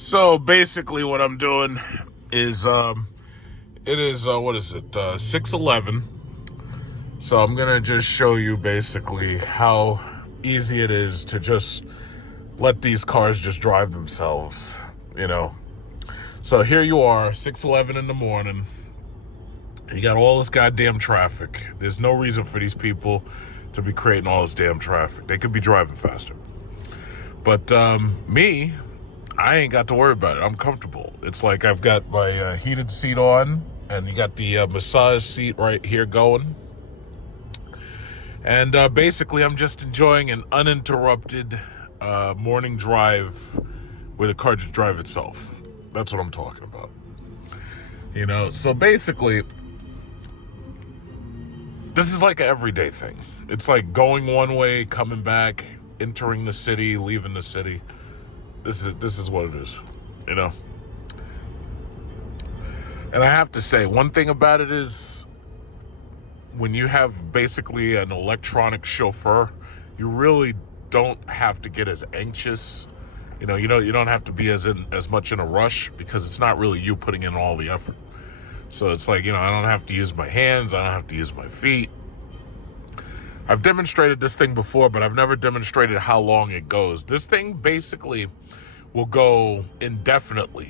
So basically what I'm doing is it is what is it 6:11. So I'm gonna just show you basically how easy it is to just let these cars just drive themselves, you know. So here you are, 6:11 in the morning. You got all this goddamn traffic. There's no reason for these people to be creating all this damn traffic. They could be driving faster. But me, I ain't got to worry about it. I'm comfortable. It's like I've got my heated seat on, and you got the massage seat right here going. And basically, I'm just enjoying an uninterrupted morning drive where the car just drive itself. That's what I'm talking about. You know, so basically, this is like an everyday thing. It's like going one way, coming back, entering the city, leaving the city. This is what it is, you know. And I have to say, one thing about it is, when you have basically an electronic chauffeur, you really don't have to get as anxious. You don't have to be as much in a rush, because it's not really you putting in all the effort. So it's like, I don't have to use my hands, I don't have to use my feet. I've demonstrated this thing before, but I've never demonstrated how long it goes. This thing basically will go indefinitely.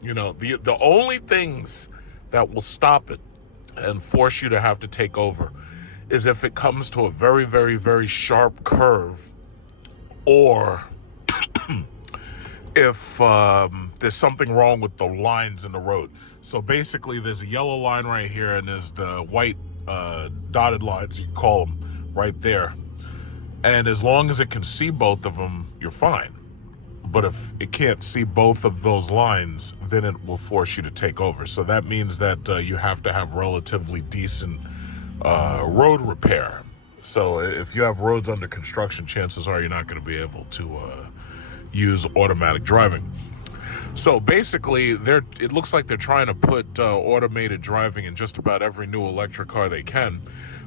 The only things that will stop it and force you to have to take over is if it comes to a very, very, very sharp curve, or if there's something wrong with the lines in the road. So basically, there's a yellow line right here, and there's the white dotted lines, you call them, right there. And as long as it can see both of them, you're fine. But if it can't see both of those lines, then it will force you to take over. So that means that you have to have relatively decent road repair. So if you have roads under construction, chances are you're not going to be able to use automatic driving. So basically, it looks like they're trying to put automated driving in just about every new electric car they can.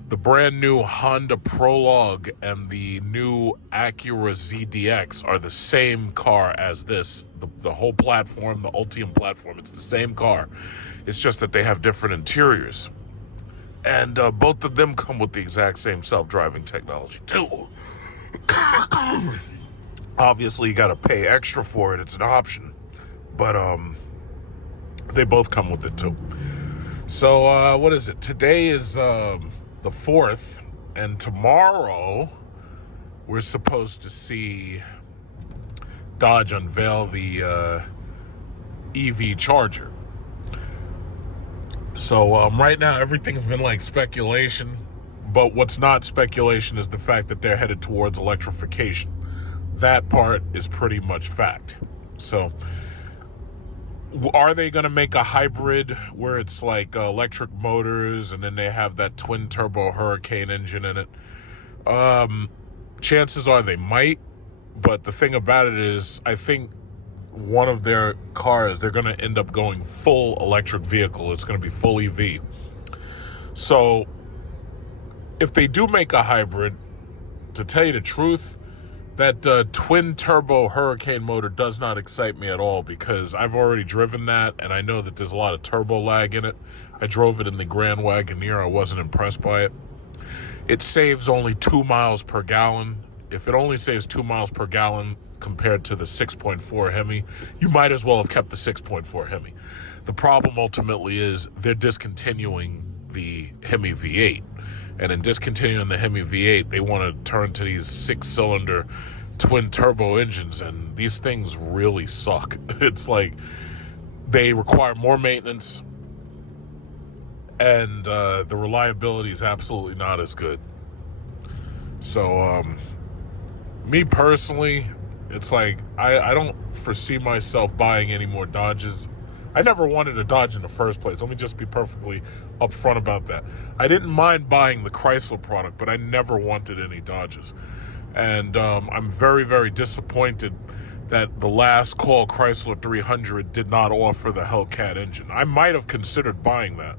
The brand new Honda Prologue and the new Acura ZDX are the same car as this. The whole platform, the Ultium platform, it's the same car. It's just that they have different interiors. And both of them come with the exact same self-driving technology, too. Obviously, you got to pay extra for it. It's an option. But they both come with it, too. So what is it? Today is the 4th, and tomorrow we're supposed to see Dodge unveil the EV Charger. So right now everything's been like speculation, but what's not speculation is the fact that they're headed towards electrification. That part is pretty much fact. So are they going to make a hybrid where it's like electric motors and then they have that twin turbo Hurricane engine in it? Chances are they might, but the thing about it is, I think one of their cars, they're going to end up going full electric vehicle. It's going to be full EV. So if they do make a hybrid, to tell you the truth, that twin turbo Hurricane motor does not excite me at all, because I've already driven that and I know that there's a lot of turbo lag in it. I drove it in the Grand Wagoneer. I wasn't impressed by it. It saves only 2 miles per gallon. If it only saves 2 miles per gallon compared to the 6.4 Hemi, you might as well have kept the 6.4 Hemi. The problem ultimately is they're discontinuing the Hemi V8. And in discontinuing the Hemi V8, they want to turn to these 6-cylinder twin turbo engines, and these things really suck. It's like they require more maintenance, and the reliability is absolutely not as good. So me personally, it's like I don't foresee myself buying any more Dodges. I never wanted a Dodge in the first place. Let me just be perfectly upfront about that. I didn't mind buying the Chrysler product, but I never wanted any Dodges. And I'm very, very disappointed that the last call Chrysler 300 did not offer the Hellcat engine. I might have considered buying that,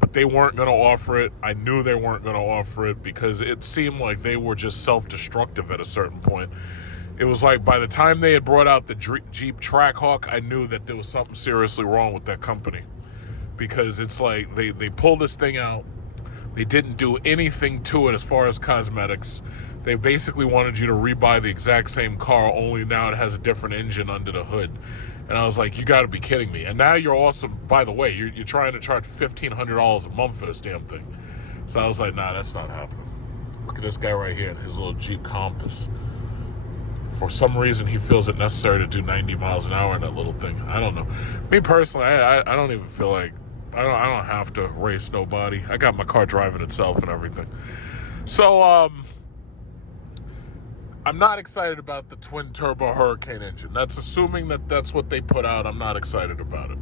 but they weren't going to offer it. I knew they weren't going to offer it because it seemed like they were just self-destructive at a certain point. It was like by the time they had brought out the Jeep Trackhawk, I knew that there was something seriously wrong with that company. Because it's like they pulled this thing out. They didn't do anything to it as far as cosmetics. They basically wanted you to rebuy the exact same car, only now it has a different engine under the hood. And I was like, you got to be kidding me. And now you're also, by the way, you're trying to charge $1,500 a month for this damn thing. So I was like, nah, that's not happening. Look at this guy right here in his little Jeep Compass. For some reason, he feels it necessary to do 90 miles an hour in that little thing. I don't know. Me personally, I don't even feel like, I don't have to race nobody. I got my car driving itself and everything. So, I'm not excited about the twin turbo Hurricane engine. That's assuming that that's what they put out. I'm not excited about it.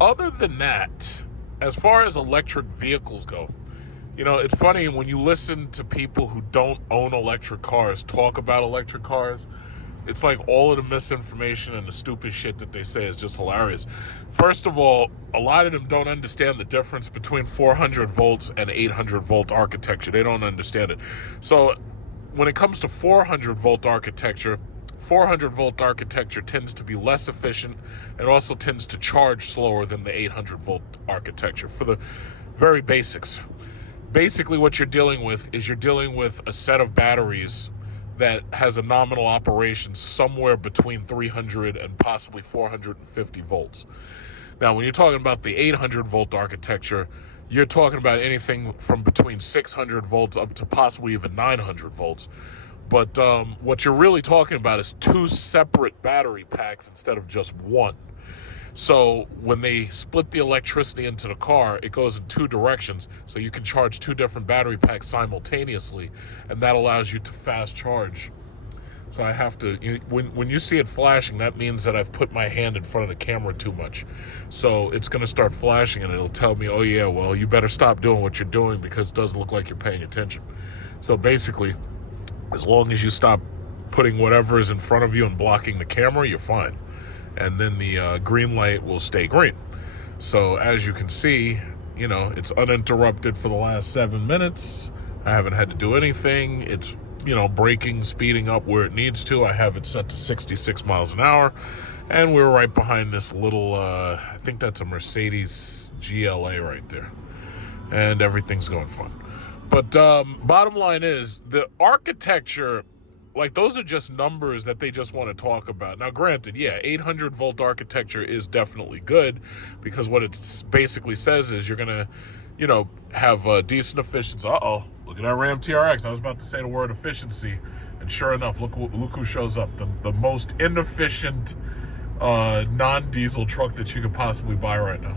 Other than that, as far as electric vehicles go, you know, it's funny when you listen to people who don't own electric cars talk about electric cars. It's like all of the misinformation and the stupid shit that they say is just hilarious. First of all, a lot of them don't understand the difference between 400 volts and 800 volt architecture. They don't understand it. So when it comes to 400 volt architecture, 400 volt architecture tends to be less efficient and also tends to charge slower than the 800 volt architecture for the very basics. Basically what you're dealing with is you're dealing with a set of batteries that has a nominal operation somewhere between 300 and possibly 450 volts. Now, when you're talking about the 800 volt architecture, you're talking about anything from between 600 volts up to possibly even 900 volts. But what you're really talking about is two separate battery packs instead of just one. So when they split the electricity into the car, it goes in two directions. So you can charge two different battery packs simultaneously, and that allows you to fast charge. So I have to, when you see it flashing, that means that I've put my hand in front of the camera too much. So it's going to start flashing, and it'll tell me, oh yeah, well, you better stop doing what you're doing because it doesn't look like you're paying attention. So basically, as long as you stop putting whatever is in front of you and blocking the camera, you're fine. And then the green light will stay green. So as you can see, you know, it's uninterrupted for the last 7 minutes. I haven't had to do anything. It's, you know, braking, speeding up where it needs to. I have it set to 66 miles an hour. And we're right behind this little, I think that's a Mercedes GLA right there. And everything's going fine. But bottom line is, the architecture, like, those are just numbers that they just want to talk about. Now, granted, yeah, 800 volt architecture is definitely good because what it basically says is you're going to, you know, have decent efficiency. Uh-oh, look at that Ram TRX. I was about to say the word efficiency, and sure enough, look who shows up. The most inefficient non-diesel truck that you could possibly buy right now.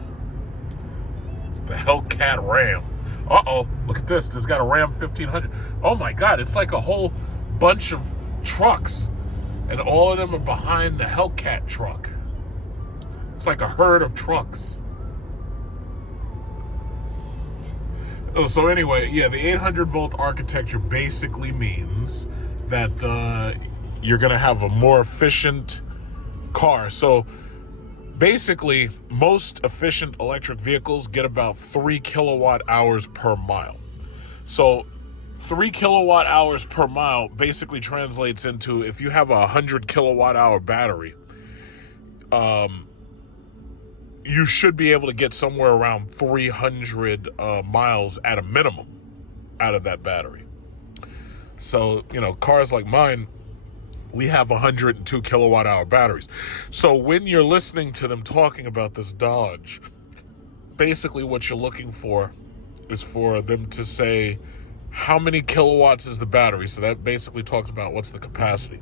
The Hellcat Ram. Uh-oh, look at this. It's got a Ram 1500. Oh my God, it's like a whole bunch of trucks, and all of them are behind the Hellcat truck. It's like a herd of trucks. So anyway, yeah, the 800 volt architecture basically means that you're going to have a more efficient car. So basically, most efficient electric vehicles get about 3 kilowatt hours per mile. So 3 kilowatt hours per mile basically translates into, if you have a 100 kilowatt hour battery, you should be able to get somewhere around 300 miles at a minimum out of that battery. So, you know, cars like mine, we have 102 kilowatt hour batteries. So when you're listening to them talking about this Dodge, basically what you're looking for is for them to say, how many kilowatts is the battery? So that basically talks about what's the capacity.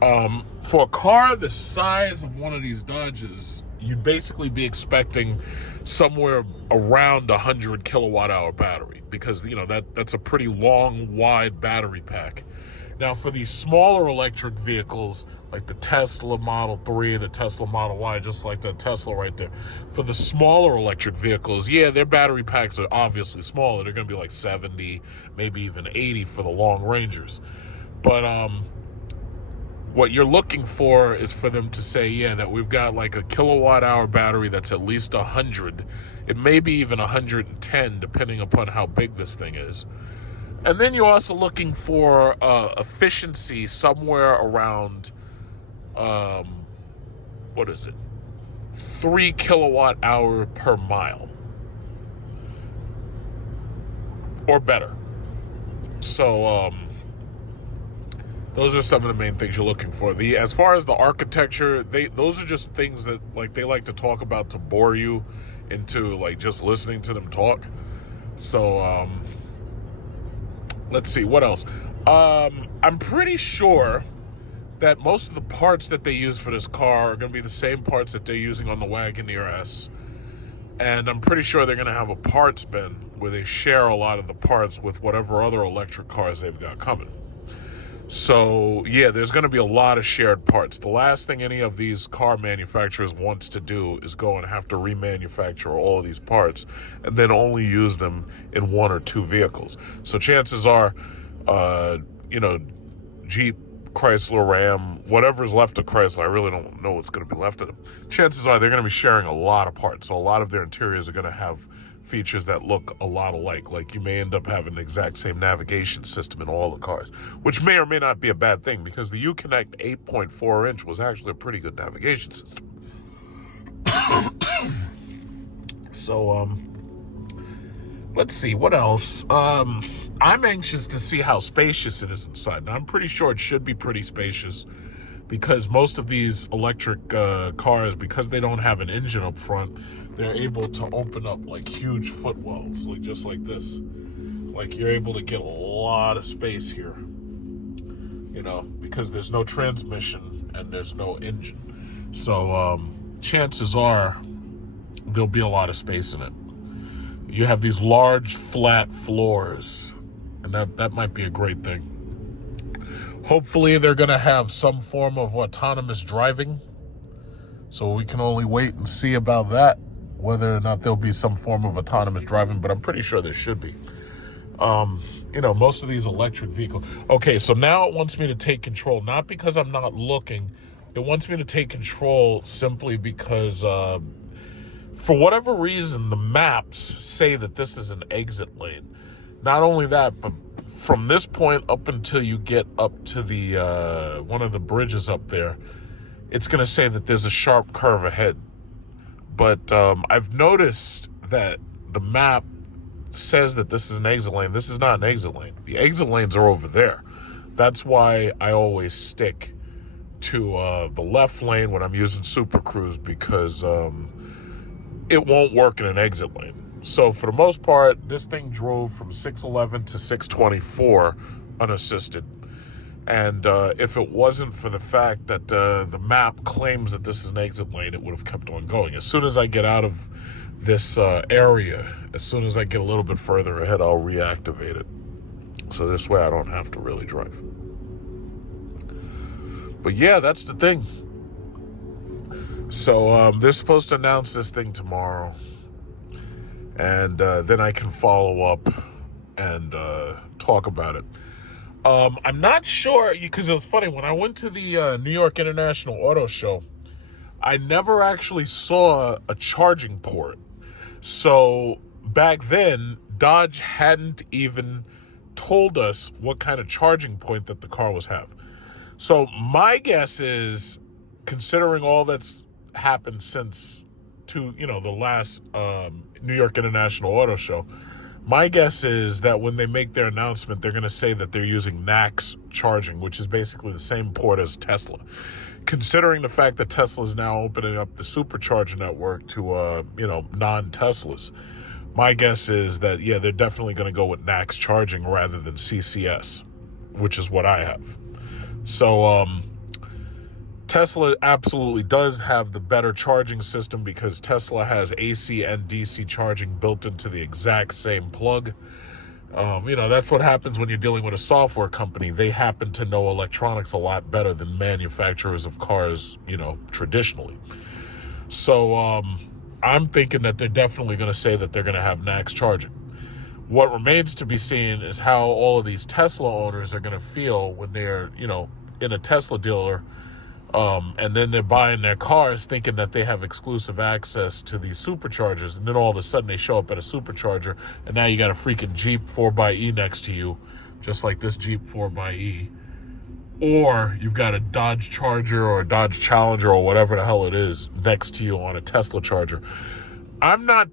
For a car the size of one of these Dodges, you'd basically be expecting somewhere around 100 kilowatt hour battery because, you know, that's a pretty long, wide battery pack. Now, for these smaller electric vehicles, like the Tesla Model 3, the Tesla Model Y, just like that Tesla right there, for the smaller electric vehicles, yeah, their battery packs are obviously smaller. They're going to be like 70, maybe even 80 for the long rangers. But what you're looking for is for them to say, yeah, that we've got like a kilowatt hour battery that's at least 100. It may be even 110, depending upon how big this thing is. And then you're also looking for efficiency somewhere around, what is it? 3 kilowatt hour per mile or better. So those are some of the main things you're looking for. As far as the architecture, those are just things that like they like to talk about to bore you into like just listening to them talk. So let's see what else. I'm pretty sure that most of the parts that they use for this car are going to be the same parts that they're using on the Wagoneer S. And I'm pretty sure they're going to have a parts bin where they share a lot of the parts with whatever other electric cars they've got coming. So, yeah, there's going to be a lot of shared parts. The last thing any of these car manufacturers wants to do is go and have to remanufacture all of these parts and then only use them in 1 or 2 vehicles. So chances are, Jeep, Chrysler, Ram, whatever's left of Chrysler, I really don't know what's going to be left of them. Chances are they're going to be sharing a lot of parts. So a lot of their interiors are going to have features that look a lot alike. Like you may end up having the exact same navigation system in all the cars, which may or may not be a bad thing because the Uconnect 8.4 inch was actually a pretty good navigation system. So, let's see, what else? I'm anxious to see how spacious it is inside. Now, I'm pretty sure it should be pretty spacious because most of these electric cars, because they don't have an engine up front, they're able to open up like huge footwells, like just like this. Like you're able to get a lot of space here, because there's no transmission and there's no engine. So chances are there'll be a lot of space in it. You have these large flat floors, and that might be a great thing. Hopefully they're going to have some form of autonomous driving, so we can only wait and see about that, whether or not there'll be some form of autonomous driving, but I'm pretty sure there should be. Most of these electric vehicles. Okay, so now it wants me to take control, not because I'm not looking. It wants me to take control simply because, for whatever reason, the maps say that this is an exit lane. Not only that, but from this point up until you get up to the one of the bridges up there, it's going to say that there's a sharp curve ahead. But I've noticed that the map says that this is an exit lane. This is not an exit lane. The exit lanes are over there. That's why I always stick to the left lane when I'm using Super Cruise, because it won't work in an exit lane. So for the most part, this thing drove from 611 to 624 unassisted. And if it wasn't for the fact that the map claims that this is an exit lane, it would have kept on going. As soon as I get out of this area, as soon as I get a little bit further ahead, I'll reactivate it. So this way I don't have to really drive. But yeah, that's the thing. So they're supposed to announce this thing tomorrow. And then I can follow up and talk about it. I'm not sure, because it was funny, when I went to the New York International Auto Show, I never actually saw a charging port. So back then, Dodge hadn't even told us what kind of charging point that the car was having. So my guess is, considering all that's happened since the last New York International Auto Show, my guess is that when they make their announcement, they're going to say that they're using NACS charging, which is basically the same port as Tesla. Considering the fact that Tesla is now opening up the supercharger network to, non-Teslas, my guess is that, yeah, they're definitely going to go with NACS charging rather than CCS, which is what I have. So, Tesla absolutely does have the better charging system because Tesla has AC and DC charging built into the exact same plug. That's what happens when you're dealing with a software company. They happen to know electronics a lot better than manufacturers of cars, traditionally. So I'm thinking that they're definitely going to say that they're going to have NACS charging. What remains to be seen is how all of these Tesla owners are going to feel when they're, in a Tesla dealer And then they're buying their cars thinking that they have exclusive access to these superchargers. And then all of a sudden they show up at a supercharger, and now you got a freaking Jeep 4xe next to you, just like this Jeep 4xe. Or you've got a Dodge Charger or a Dodge Challenger or whatever the hell it is next to you on a Tesla charger. I'm not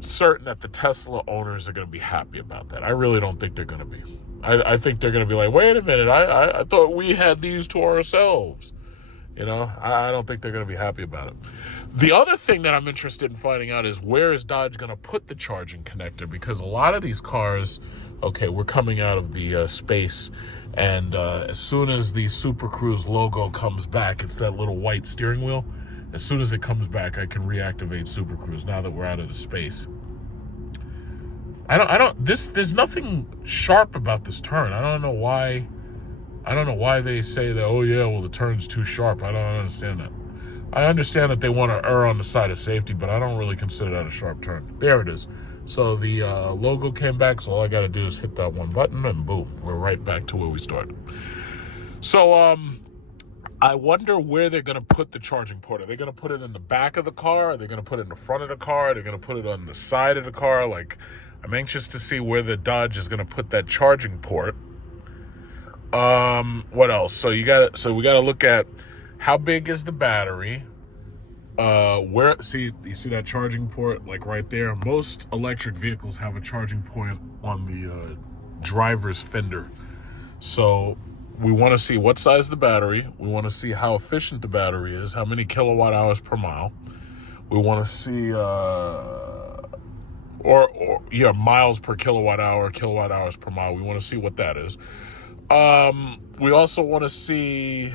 certain that the Tesla owners are going to be happy about that. I really don't think they're going to be. I think they're going to be like, wait a minute, I thought we had these to ourselves. You know, I don't think they're going to be happy about it. The other thing that I'm interested in finding out is, where is Dodge going to put the charging connector? Because a lot of these cars, okay, we're coming out of the space, and as soon as the Super Cruise logo comes back, it's that little white steering wheel. As soon as it comes back, I can reactivate Super Cruise now that we're out of the space. There's nothing sharp about this turn. I don't know why they say that, oh yeah, well the turn's too sharp. I don't understand that. I understand that they want to err on the side of safety, but I don't really consider that a sharp turn. There it is. So the logo came back, so all I got to do is hit that one button, and boom, we're right back to where we started. So I wonder where they're going to put the charging port. Are they going to put it in the back of the car? Are they going to put it in the front of the car? Are they going to put it on the side of the car? Like, I'm anxious to see where the Dodge is going to put that charging port. What else? So we got to look at how big is the battery. You see that charging port, like right there? Most electric vehicles have a charging point on the driver's fender. So we want to see what size the battery. We want to see how efficient the battery is, how many kilowatt hours per mile. We want to see, miles per kilowatt hour, kilowatt hours per mile. We want to see what that is. We also want to see,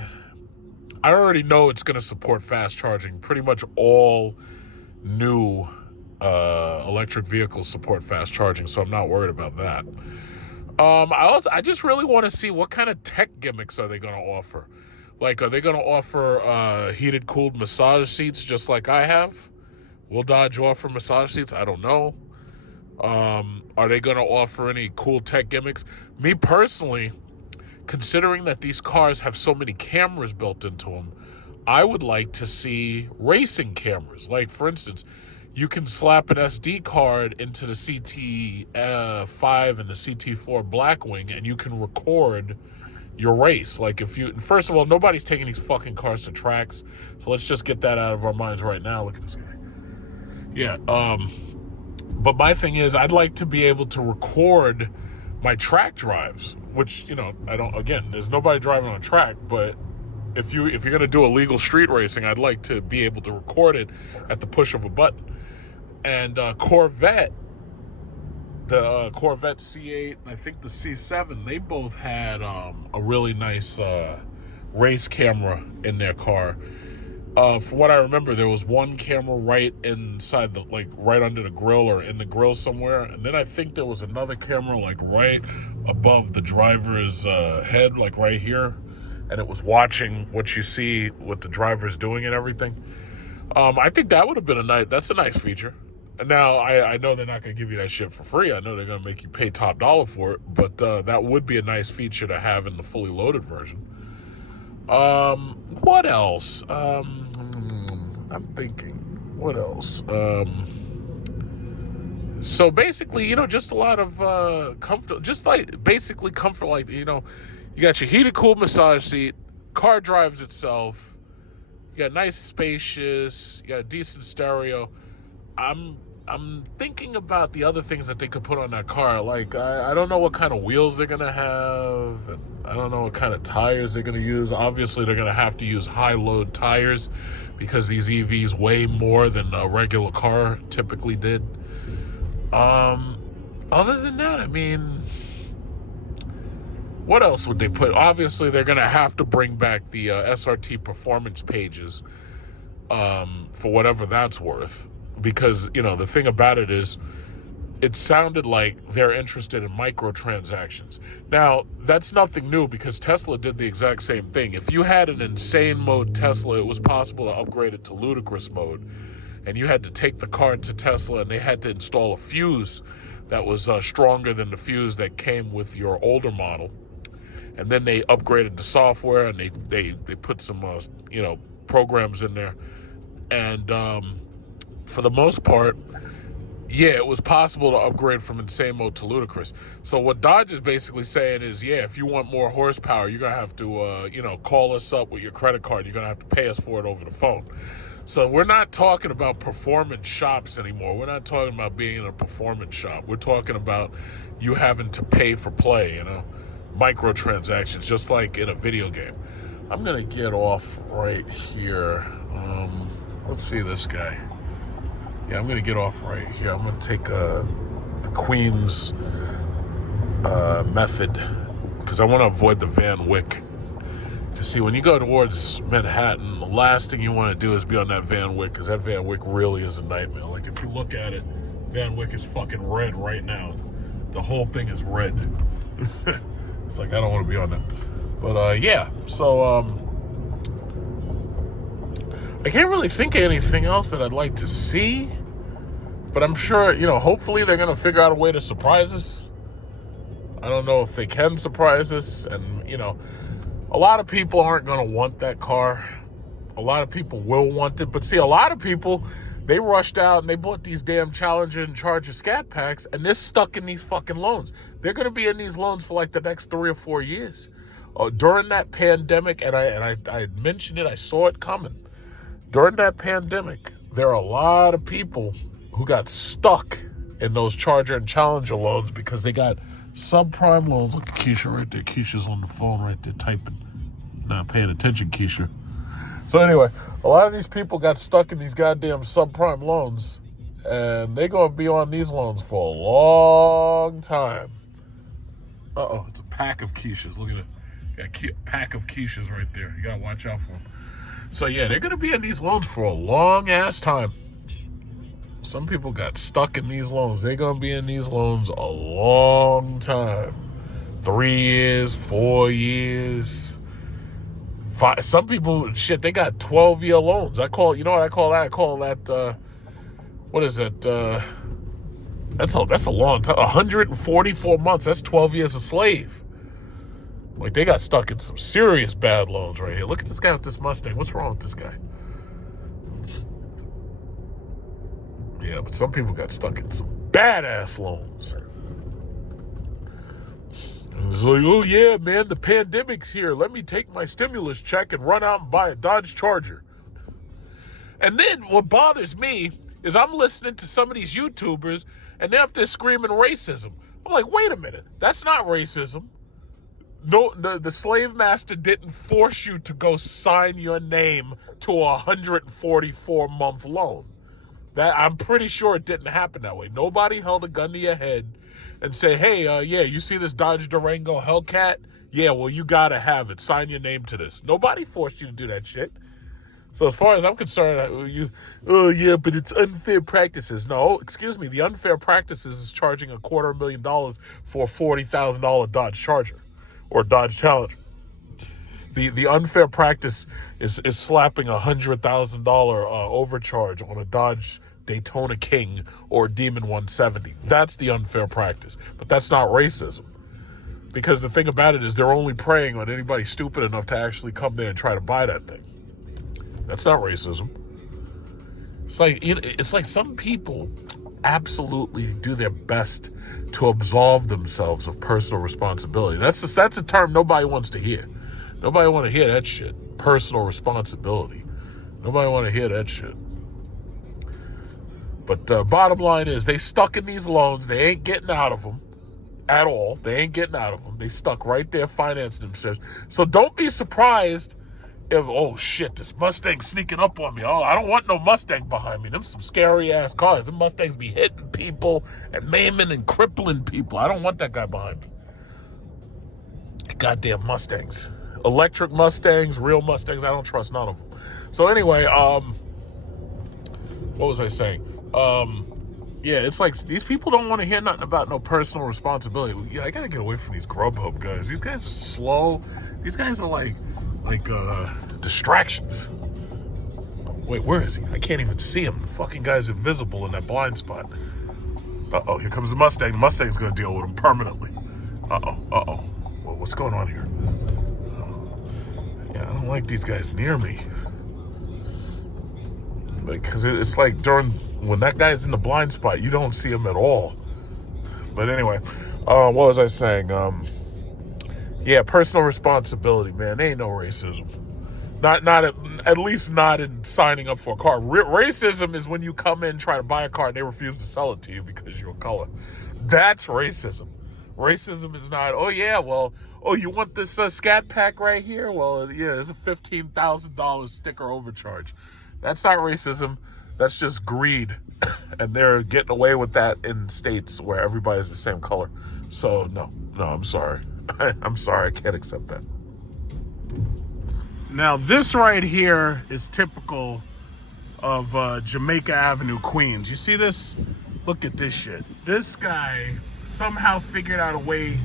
I already know it's going to support fast charging. Pretty much all new electric vehicles support fast charging, so I'm not worried about that. I just really want to see what kind of tech gimmicks are they going to offer. Like, are they going to offer heated, cooled massage seats just like I have? Will Dodge offer massage seats? I don't know. Are they going to offer any cool tech gimmicks? Me personally, considering that these cars have so many cameras built into them, I would like to see racing cameras. Like, for instance, you can slap an SD card into the CT5 and the CT4 Blackwing, and you can record your race. Like, first of all, nobody's taking these fucking cars to tracks, so let's just get that out of our minds right now. Look at this guy. Yeah, but my thing is, I'd like to be able to record my track drives, which, there's nobody driving on a track, but if you're going to do illegal street racing, I'd like to be able to record it at the push of a button. And Corvette, the Corvette C8, and I think the C7, they both had a really nice race camera in their car. From what I remember, there was one camera right inside right under the grill or in the grill somewhere. And then I think there was another camera like right above the driver's head, like right here. And it was watching what you see, what the driver's doing and everything. I think that would have been that's a nice feature. Now, I know they're not going to give you that shit for free. I know they're going to make you pay top dollar for it. But that would be a nice feature to have in the fully loaded version. What else? I'm thinking, what else? So basically, just a lot of comfort, just like basically comfort, like, you got your heated, cooled massage seat, car drives itself, you got nice spacious, you got a decent stereo. I'm thinking about the other things that they could put on that car. Like, I don't know what kind of wheels they're going to have. And I don't know what kind of tires they're going to use. Obviously, they're going to have to use high-load tires because these EVs weigh more than a regular car typically did. Other than that, what else would they put? Obviously, they're going to have to bring back the SRT performance pages for whatever that's worth. Because, the thing about it is, it sounded like they're interested in microtransactions. Now, that's nothing new because Tesla did the exact same thing. If you had an insane mode Tesla, it was possible to upgrade it to ludicrous mode. And you had to take the car to Tesla and they had to install a fuse that was stronger than the fuse that came with your older model. and then they upgraded the software and they put some programs in there, and for the most part, yeah, it was possible to upgrade from insane mode to ludicrous. So what Dodge is basically saying is, yeah, if you want more horsepower, you're gonna have to call us up with your credit card. You're gonna have to pay us for it over the phone. So we're not talking about performance shops anymore. We're not talking about being in a performance shop. We're talking about you having to pay for play, microtransactions, just like in a video game. I'm gonna get off right here. Let's see this guy. Yeah, I'm gonna get off right here. I'm gonna take the Queens method because I want to avoid the Van Wyck. To see, when you go towards Manhattan, the last thing you want to do is be on that Van Wyck, because that Van Wyck really is a nightmare. Like, if you look at it, Van Wyck is fucking red right now. The whole thing is red. It's like, I don't want to be on that. But, yeah, so, I can't really think of anything else that I'd like to see. But I'm sure, hopefully they're going to figure out a way to surprise us. I don't know if they can surprise us, and, a lot of people aren't going to want that car. A lot of people will want it. But see, a lot of people, they rushed out and they bought these damn Challenger and Charger Scat Packs, and they're stuck in these fucking loans. They're going to be in these loans for like the next 3 or 4 years. During that pandemic, and I mentioned it, I saw it coming. During that pandemic, there are a lot of people who got stuck in those Charger and Challenger loans because they got subprime loans. Look at Keisha right there. Keisha's on the phone right there typing. Not paying attention, Keisha. So anyway, a lot of these people got stuck in these goddamn subprime loans, and they're going to be on these loans for a long time. Uh-oh, it's a pack of Keishas. Look at it. Got a pack of Keishas right there. You got to watch out for them. So yeah, they're going to be in these loans for a long-ass time. Some people got stuck in these loans. They're going to be in these loans a long time. 3 years, 4 years. Some people, they got 12-year loans. I call that? I call that, what is it? That's a long time. 144 months. That's 12 years a slave. Like, they got stuck in some serious bad loans right here. Look at this guy with this Mustang. What's wrong with this guy? Yeah, but some people got stuck in some badass loans. It's like, oh yeah, man, the pandemic's here. Let me take my stimulus check and run out and buy a Dodge Charger. And then what bothers me is I'm listening to some of these YouTubers and they're up there screaming racism. I'm like, wait a minute, that's not racism. No, the slave master didn't force you to go sign your name to a 144-month loan. That, I'm pretty sure it didn't happen that way. Nobody held a gun to your head and say, hey, yeah, you see this Dodge Durango Hellcat? Yeah, well, you gotta have it. Sign your name to this. Nobody forced you to do that shit. So as far as I'm concerned, oh yeah, but it's unfair practices. No, excuse me, the unfair practices is charging $250,000 for a $40,000 Dodge Charger or Dodge Challenger. The unfair practice is slapping $100,000 overcharge on a Dodge Daytona King or Demon 170. That's the unfair practice. But that's not racism. Because the thing about it is they're only preying on anybody stupid enough to actually come there and try to buy that thing. That's not racism. It's like some people absolutely do their best to absolve themselves of personal responsibility. That's a term nobody wants to hear. Nobody want to hear that shit. Personal responsibility. Nobody want to hear that shit. But bottom line is, they stuck in these loans. They ain't getting out of them at all. They ain't getting out of them. They stuck right there financing themselves. So don't be surprised if, oh shit, this Mustang's sneaking up on me. Oh, I don't want no Mustang behind me. Them some scary ass cars. Them Mustangs be hitting people and maiming and crippling people. I don't want that guy behind me. Goddamn Mustangs. Electric Mustangs, real Mustangs, I don't trust none of them. So anyway, what was I saying? Yeah, it's like these people don't want to hear nothing about no personal responsibility. Yeah, I gotta get away from these Grubhub guys. These guys are slow. These guys are like distractions. Wait, where is he? I can't even see him. The fucking guy's invisible in that blind spot. Uh-oh, here comes the Mustang. The Mustang's gonna deal with him permanently. Uh-oh. Well, what's going on here? don't like these guys near me. Like, cause it's like when that guy's in the blind spot, you don't see him at all. But anyway, what was I saying? Yeah, personal responsibility, man. There ain't no racism. Not at least not in signing up for a car. Racism is when you come in, try to buy a car, and they refuse to sell it to you because you're a color. That's racism. Racism is not, oh yeah, well, oh, you want this scat pack right here? Well, yeah, there's a $15,000 sticker overcharge. That's not racism. That's just greed. And they're getting away with that in states where everybody's the same color. So, no, I'm sorry. I'm sorry, I can't accept that. Now, this right here is typical of Jamaica Avenue, Queens. You see this? Look at this shit. This guy somehow figured out a way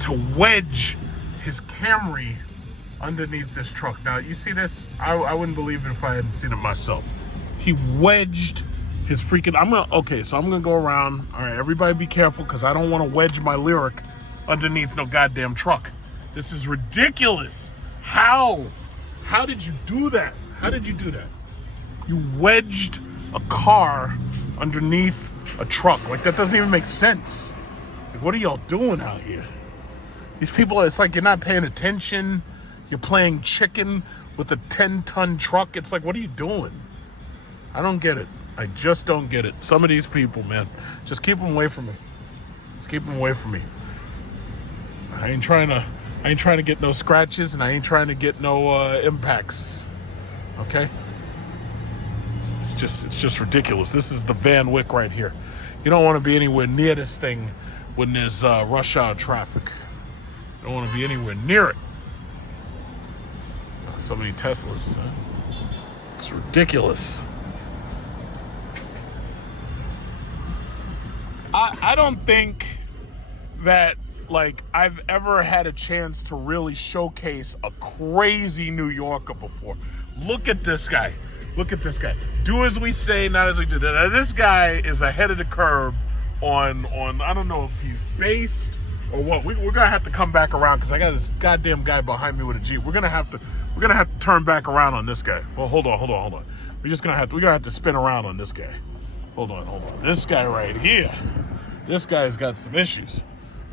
to wedge his Camry underneath this truck. Now, you see this? I wouldn't believe it if I hadn't seen it myself. He wedged his freaking... Okay, so I'm going to go around. All right, everybody be careful because I don't want to wedge my Lyric underneath no goddamn truck. This is ridiculous. How? How did you do that? How did you do that? You wedged a car underneath a truck. Like, that doesn't even make sense. Like, what are y'all doing out here? These people, it's like you're not paying attention. You're playing chicken with a 10-ton truck. It's like, what are you doing? I don't get it. I just don't get it. Some of these people, man, just keep them away from me. Just keep them away from me. I ain't trying to get no scratches, and I ain't trying to get no impacts. Okay? It's just ridiculous. This is the Van Wyck right here. You don't want to be anywhere near this thing when there's rush hour traffic. You don't want to be anywhere near it. So many Teslas. It's ridiculous. I don't think that, like, I've ever had a chance to really showcase a crazy New Yorker before. Look at this guy. Look at this guy. Do as we say, not as we do. Now, this guy is ahead of the curve on I don't know if he's based or what. We're gonna have to come back around because I got this goddamn guy behind me with a Jeep. We're gonna have to turn back around on this guy. Well, hold on. We're gonna have to spin around on this guy. Hold on. This guy right here. This guy's got some issues.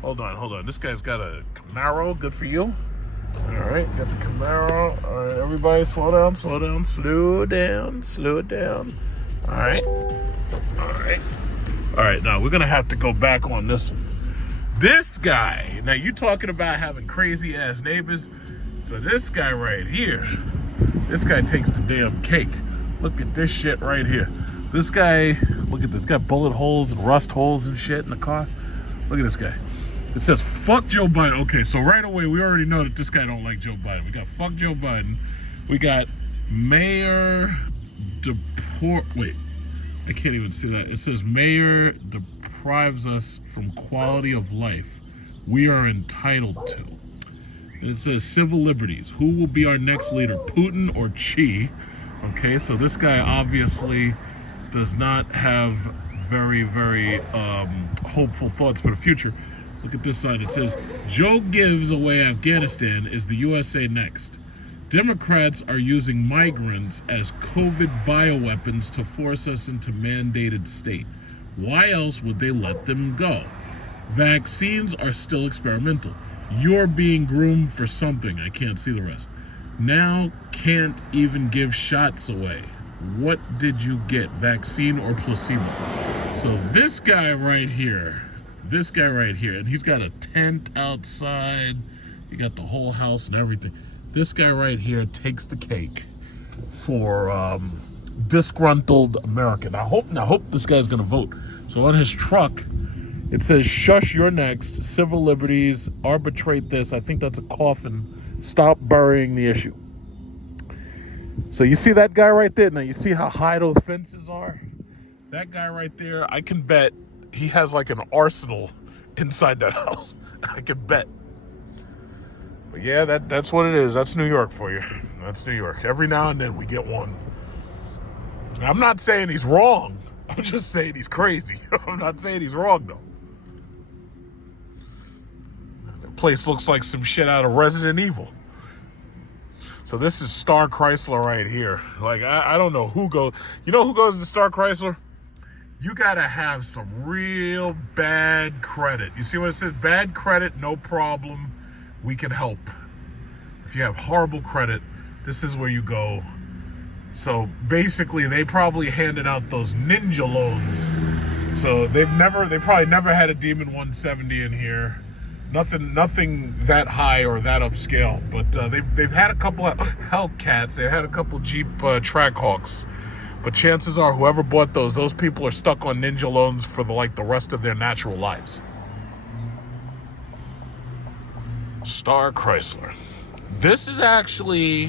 Hold on. This guy's got a Camaro. Good for you. All right, got the Camaro. All right, everybody, slow down. Slow it down. All right. Now we're gonna have to go back on this one. This guy. Now you talking about having crazy ass neighbors? So this guy right here. This guy takes the damn cake. Look at this shit right here. This guy. Look at this. Got bullet holes and rust holes and shit in the car. Look at this guy. It says, fuck Joe Biden. Okay, so right away, we already know that this guy don't like Joe Biden. We got fuck Joe Biden. We got Mayor Wait, I can't even see that. It says, Mayor deprives us from quality of life we are entitled to. And it says, civil liberties. Who will be our next leader, Putin or Xi? Okay, so this guy obviously does not have very, very hopeful thoughts for the future. Look at this sign. It says, Joe gives away Afghanistan. Is the USA next? Democrats are using migrants as COVID bioweapons to force us into mandated state. Why else would they let them go? Vaccines are still experimental. You're being groomed for something. I can't see the rest. Now can't even give shots away. What did you get? Vaccine or placebo? So this guy right here, and he's got a tent outside. He got the whole house and everything. This guy right here takes the cake for disgruntled American. I hope this guy's gonna vote. So on his truck, it says, shush, you're next. Civil liberties, arbitrate this. I think that's a coffin. Stop burying the issue. So you see that guy right there? Now you see how high those fences are? That guy right there, I can bet he has like an arsenal inside that house. I can bet. But yeah, that's what it is. That's New York for you. That's New York. Every now and then we get one. I'm not saying he's wrong. I'm just saying he's crazy. I'm not saying he's wrong, though. That place looks like some shit out of Resident Evil. So this is Star Chrysler right here. Like, I don't know who goes. You know who goes to Star Chrysler? You got to have some real bad credit. You see what it says? Bad credit, no problem. We can help. If you have horrible credit, this is where you go. So basically, they probably handed out those ninja loans. So they probably never had a Demon 170 in here. Nothing that high or that upscale. But they've had a couple of Hellcats. They had a couple Jeep Trackhawks. But chances are, whoever bought those people are stuck on ninja loans for the rest of their natural lives. Star Chrysler. This is actually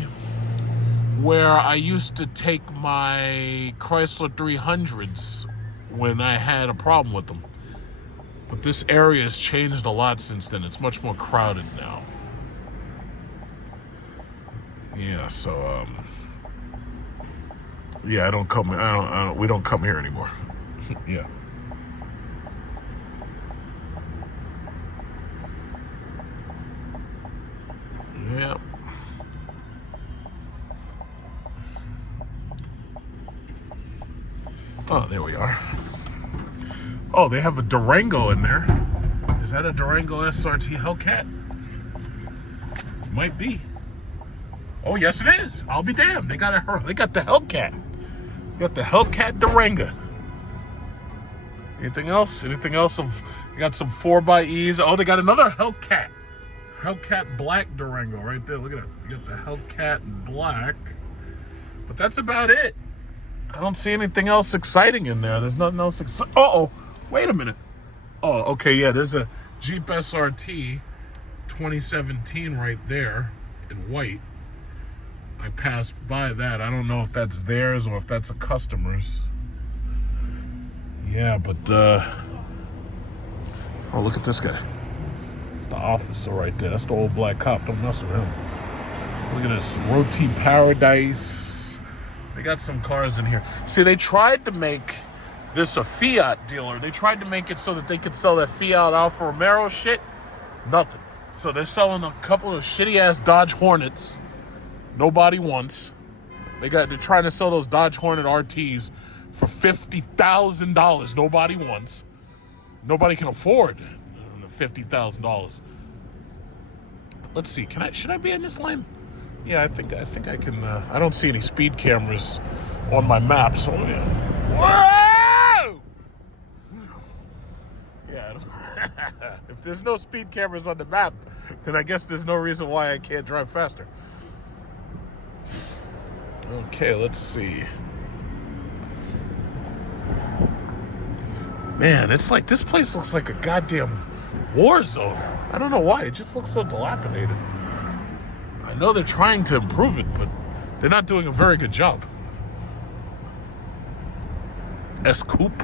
where I used to take my Chrysler 300s when I had a problem with them. But this area has changed a lot since then. It's much more crowded now. Yeah, so yeah, we don't come here anymore. Yeah. Yeah. Oh, there we are. Oh, they have a Durango in there. Is that a Durango SRT Hellcat? Might be. Oh, yes it is. I'll be damned. They got the Hellcat. They got the Hellcat Durango. Anything else? They got some 4xEs. Oh, they got another Hellcat. Hellcat Black Durango right there. Look at that. You got the Hellcat Black. But that's about it. I don't see anything else exciting in there. There's nothing else exciting. Uh-oh. Wait a minute. Oh, okay, yeah. There's a Jeep SRT 2017 right there in white. I passed by that. I don't know if that's theirs or if that's a customer's. Yeah, but, oh, look at this guy. It's the officer right there. That's the old black cop. Don't mess with him. Look at this. Roti Paradise. They got some cars in here. See, they tried to make this a Fiat dealer. They tried to make it so that they could sell that Fiat Alfa Romero shit. Nothing. So they're selling a couple of shitty-ass Dodge Hornets. Nobody wants. They're trying to sell those Dodge Hornet RTs for $50,000. Nobody wants. Nobody can afford $50,000. Let's see. Should I be in this lane? Yeah, I think I can. I don't see any speed cameras on my map, so yeah. Whoa! Yeah. If there's no speed cameras on the map, then I guess there's no reason why I can't drive faster. Okay, let's see. Man, it's like this place looks like a goddamn war zone. I don't know why. It just looks so dilapidated. I know they're trying to improve it, but they're not doing a very good job. S-Coupe.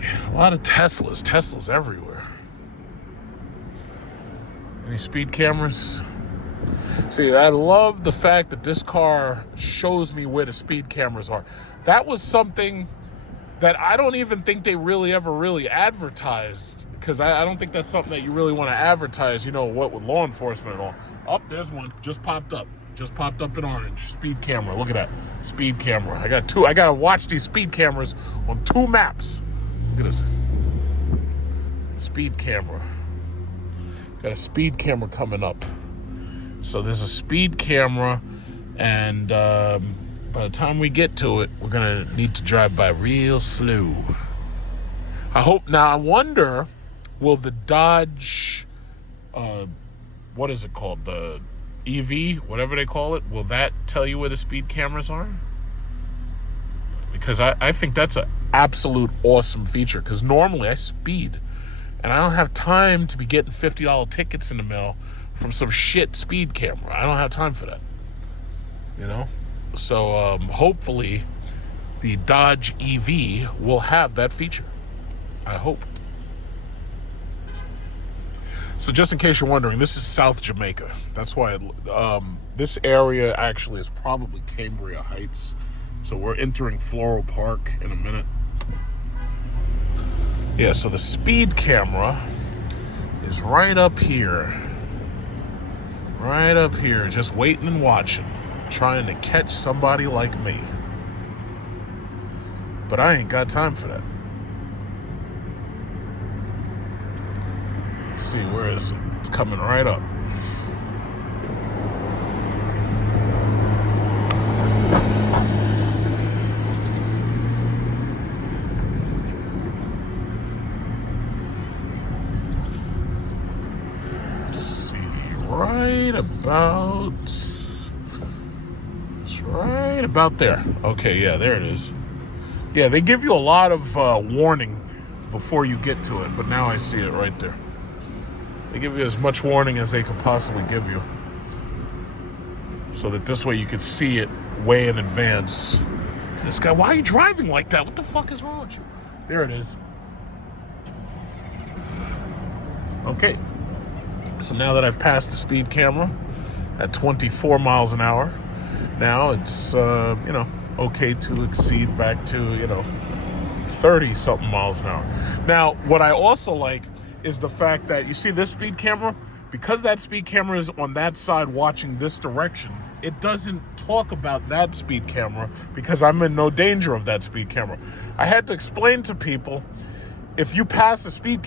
Yeah, a lot of Teslas. Teslas everywhere. Any speed cameras? See, I love the fact that this car shows me where the speed cameras are. That was something that I don't even think they ever advertised, because I don't think that's something that you really want to advertise, with law enforcement and all. Oh, there's one. Just popped up in orange. Speed camera. Look at that. Speed camera. I got two. I got to watch these speed cameras on two maps. Look at this. Speed camera. Got a speed camera coming up. So there's a speed camera, and by the time we get to it, we're going to need to drive by real slow. I wonder, will the Dodge, what is it called? The EV, whatever they call it, will that tell you where the speed cameras are? Because I think that's an absolute awesome feature, because normally I speed, and I don't have time to be getting $50 tickets in the mail from some shit speed camera. I don't have time for that. So hopefully the Dodge EV will have that feature. I hope. So just in case you're wondering, this is South Jamaica. That's why this area actually is probably Cambria Heights. So we're entering Floral Park in a minute. Yeah, so the speed camera is right up here. Right up here, just waiting and watching, trying to catch somebody like me. But I ain't got time for that. Let's see, where is it? It's coming right up. It's right about there. Okay, yeah, there it is. Yeah, they give you a lot of warning before you get to it, but now I see it right there. They give you as much warning as they could possibly give you, so that this way you could see it way in advance. This guy, why are you driving like that? What the fuck is wrong with you? There it is. Okay. So now that I've passed the speed camera at 24 miles an hour, now it's, okay to exceed back to, 30 something miles an hour. Now, what I also like is the fact that, you see this speed camera, because that speed camera is on that side watching this direction, it doesn't talk about that speed camera because I'm in no danger of that speed camera. I had to explain to people, if you pass the speed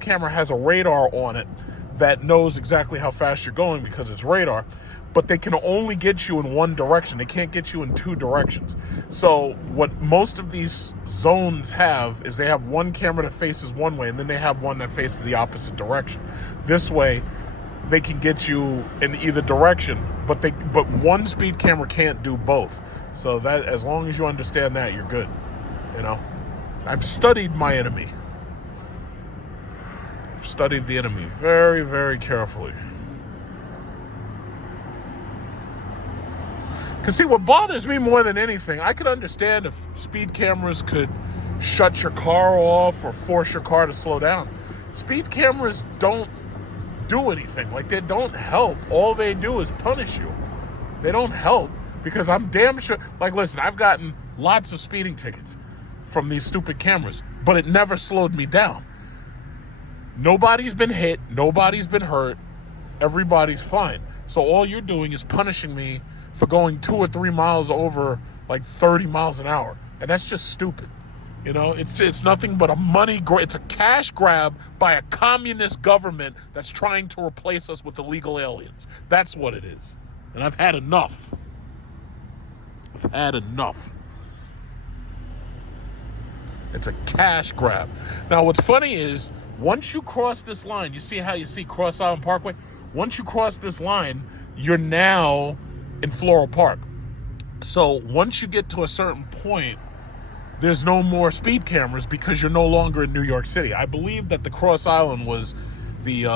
camera has a radar on it that knows exactly how fast you're going because it's radar, but they can only get you in one direction. They can't get you in two directions. So what most of these zones have is they have one camera that faces one way, and then they have one that faces the opposite direction. This way, they can get you in either direction, but one speed camera can't do both. So that, as long as you understand that, you're good. I've studied my enemy. Studied the enemy very, very carefully. Because see, what bothers me more than anything, I could understand if speed cameras could shut your car off or force your car to slow down. Speed cameras don't do anything. Like, they don't help. All they do is punish you. They don't help, because I'm damn sure, like, listen, I've gotten lots of speeding tickets from these stupid cameras, but it never slowed me down. Nobody's been hit. Nobody's been hurt. Everybody's fine. So all you're doing is punishing me for going 2 or 3 miles over like 30 miles an hour. And that's just stupid. It's nothing but it's a cash grab by a communist government that's trying to replace us with illegal aliens. That's what it is. And I've had enough. It's a cash grab. Now, what's funny is, once you cross this line, you see how you see Cross Island Parkway? Once you cross this line, you're now in Floral Park. So once you get to a certain point, there's no more speed cameras because you're no longer in New York City. I believe that the Cross Island was the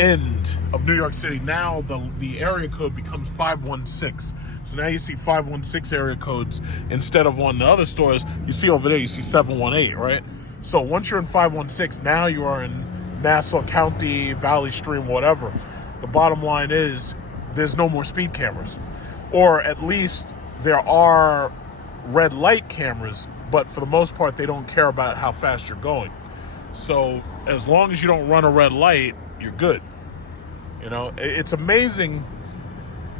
end of New York City. Now the area code becomes 516. So now you see 516 area codes instead of on the other stores. You see over there, you see 718, right? So once you're in 516, now you are in Nassau County, Valley Stream, whatever. The bottom line is there's no more speed cameras. Or at least there are red light cameras, but for the most part, they don't care about how fast you're going. So as long as you don't run a red light, you're good. It's amazing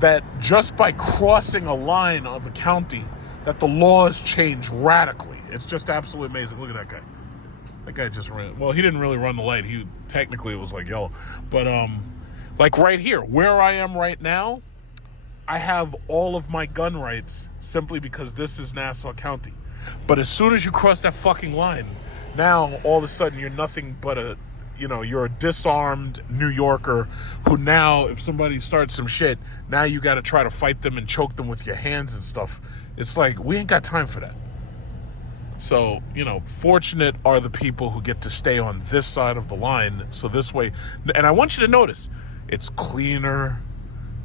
that just by crossing a line of a county, that the laws change radically. It's just absolutely amazing. Look at that guy. That guy just ran. Well, he didn't really run the light. Technically, it was like yellow. But, like right here, where I am right now, I have all of my gun rights simply because this is Nassau County. But as soon as you cross that fucking line, now all of a sudden you're nothing but you're a disarmed New Yorker who now, if somebody starts some shit, now you got to try to fight them and choke them with your hands and stuff. It's like, we ain't got time for that. So, fortunate are the people who get to stay on this side of the line. So this way, and I want you to notice, it's cleaner,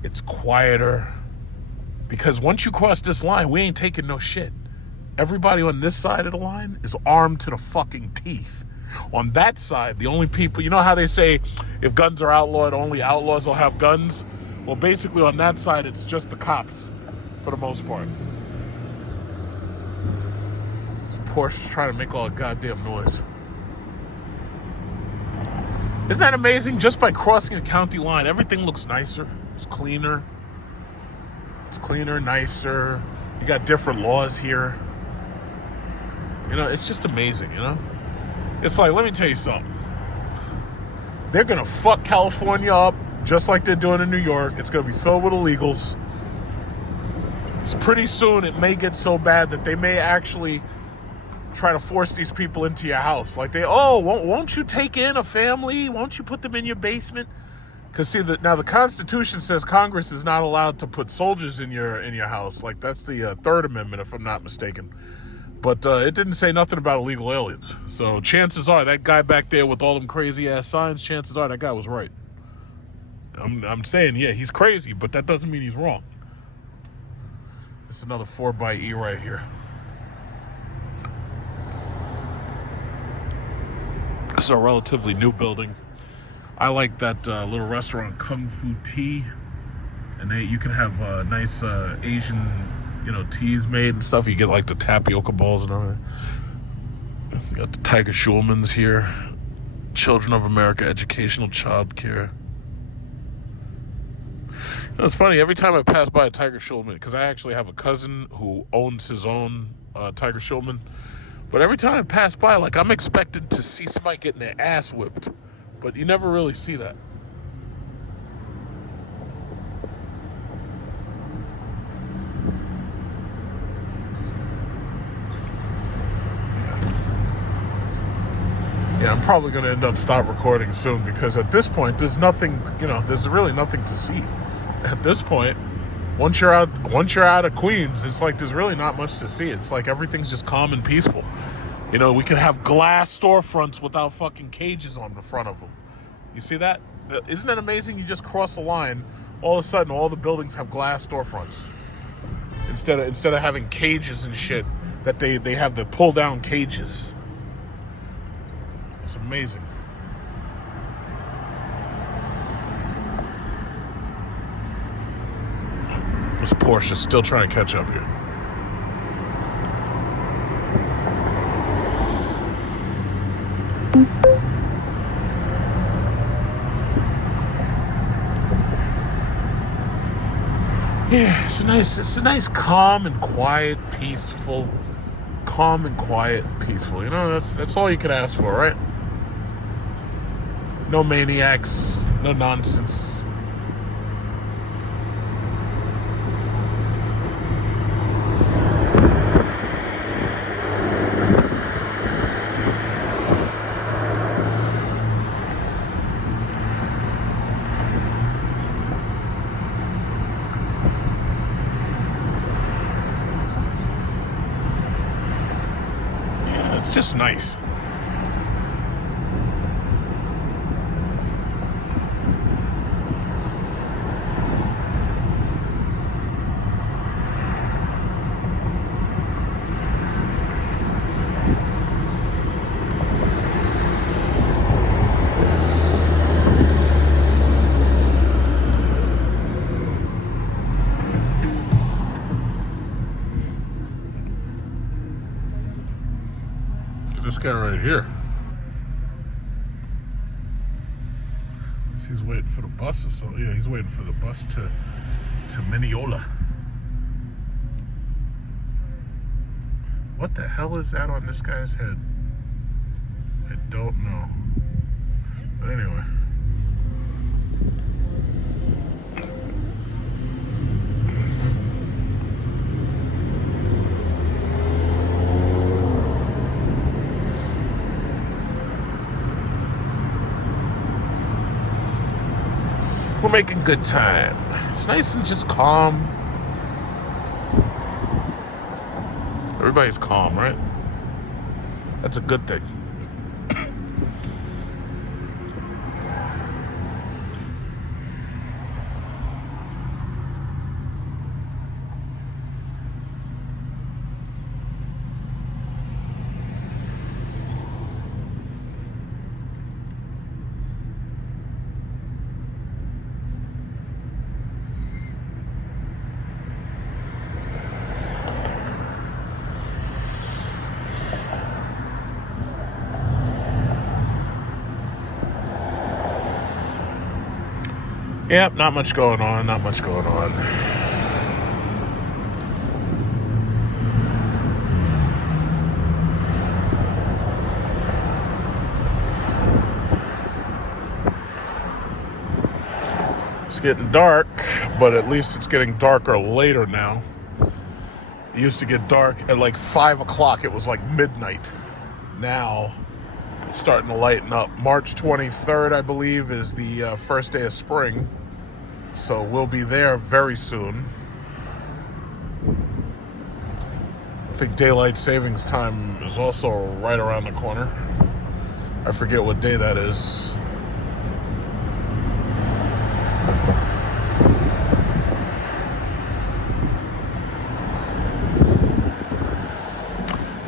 it's quieter, because once you cross this line, we ain't taking no shit. Everybody on this side of the line is armed to the fucking teeth. On that side, the only people, you know how they say if guns are outlawed, only outlaws will have guns? Well, basically on that side, it's just the cops for the most part. This Porsche's trying to make all the goddamn noise. Isn't that amazing? Just by crossing a county line, everything looks nicer. It's cleaner. It's cleaner, nicer. You got different laws here. You know, it's just amazing, you know? It's like, let me tell you something. They're going to fuck California up just like they're doing in New York. It's going to be filled with illegals. It's pretty soon it may get so bad that they may actually try to force these people into your house. Like won't you take in a family? Won't you put them in your basement? Because see, now the Constitution says Congress is not allowed to put soldiers in your house. Like that's the Third Amendment, if I'm not mistaken. But it didn't say nothing about illegal aliens. So chances are that guy back there with all them crazy ass signs, chances are that guy was right. I'm saying, yeah, he's crazy, but that doesn't mean he's wrong. It's another 4xe right here. It's a relatively new building. I like that little restaurant, Kung Fu Tea, and you can have nice Asian, teas made and stuff. You get like the tapioca balls and everything. You got the Tiger Schulman's here, Children of America Educational Child Care. It's funny, every time I pass by a Tiger Schulman, because I actually have a cousin who owns his own Tiger Schulman, but every time I pass by, like, I'm expected to see somebody getting their ass whipped, but you never really see that. Yeah, I'm probably going to end up stop recording soon because at this point, there's nothing, there's really nothing to see. At this point, once you're out of Queens, it's like there's really not much to see. It's like everything's just calm and peaceful. We could have glass storefronts without fucking cages on the front of them. You see that? Isn't that amazing? You just cross a line, all of a sudden all the buildings have glass storefronts. Instead of having cages and shit, that they have the pull down cages. It's amazing. This Porsche's still trying to catch up here. Yeah, it's a nice calm and quiet, peaceful. Calm and quiet, peaceful. That's all you can ask for, right? No maniacs, no nonsense. It's just nice. This guy right here. He's waiting for the bus or so. Yeah, he's waiting for the bus to Mineola. What the hell is that on this guy's head? I don't know. But anyway. We're making good time. It's nice and just calm. Everybody's calm, right? That's a good thing. Yep, not much going on, not much going on. It's getting dark, but at least it's getting darker later now. It used to get dark at like 5 o'clock. It was like midnight. Now it's starting to lighten up. March 23rd, I believe, is the first day of spring. So we'll be there very soon. I think daylight savings time is also right around the corner. I forget what day that is.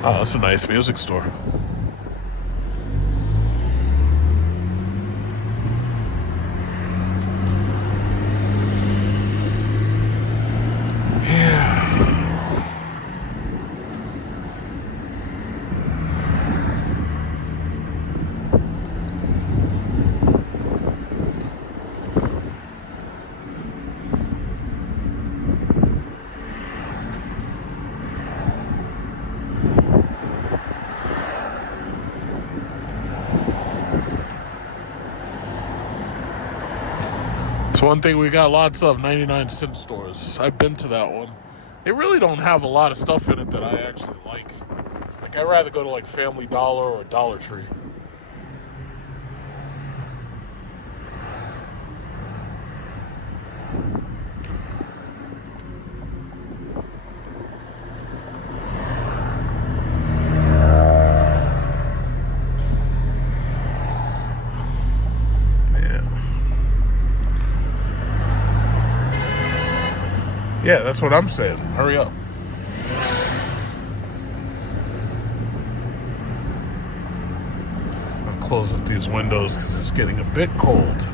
Oh, that's a nice music store. It's one thing we got lots of, 99-cent stores. I've been to that one. They really don't have a lot of stuff in it that I actually like. Like, I'd rather go to like Family Dollar or Dollar Tree. Yeah, that's what I'm saying. Hurry up. I'll close up these windows because it's getting a bit cold.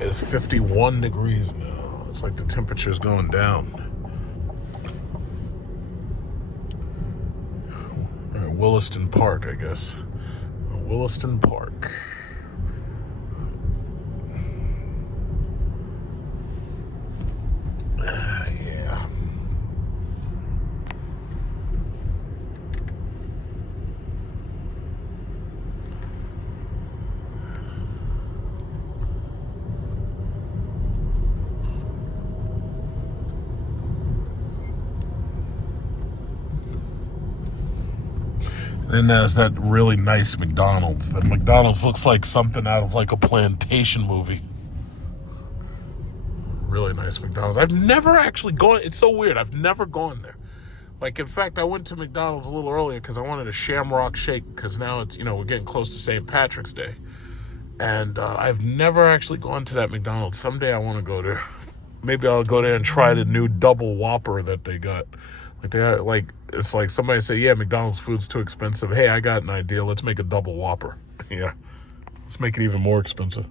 It's 51 degrees now. It's like the temperature's going down. All right, Williston Park, I guess. Williston Park. Then there's that really nice McDonald's. The McDonald's looks like something out of like a plantation movie. Really nice McDonald's. I've never actually gone. It's so weird. I've never gone there. Like, in fact, I went to McDonald's a little earlier because I wanted a Shamrock Shake because now it's, we're getting close to St. Patrick's Day. And I've never actually gone to that McDonald's. Someday I want to go there. Maybe I'll go there and try the new double Whopper that they got. It's like somebody say, yeah, McDonald's food's too expensive. Hey, I got an idea. Let's make a double Whopper. Yeah. Let's make it even more expensive.